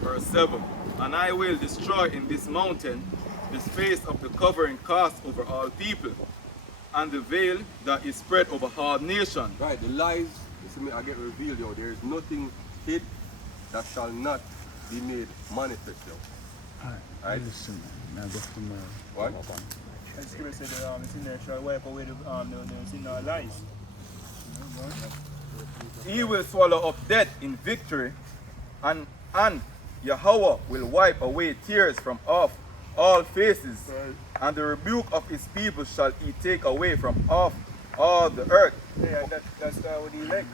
verse 7. And I will destroy in this mountain the space of the covering cast over all people, and the veil that is spread over all nations. Right, the lies, you see me, I get revealed, yo. There is nothing hid that shall not be made manifest, yo. Alright? Listen, man. I go tomorrow. What? The scripture said the sinner shall wipe away the sin or lies. He will swallow up death in victory, and Yahweh will wipe away tears from off all faces, and the rebuke of his people shall he take away from off all the earth. Yeah, that's what he like.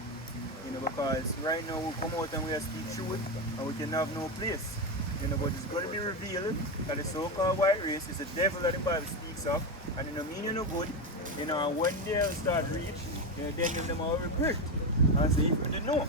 You know, because right now we come out and we speak truth and we can have no place. You know, but it's going to be revealed that the so-called white race is the devil that the Bible speaks of, and you know, meaning no good. You know, and when they start reach, you know, then them all regret. And so if you don't know,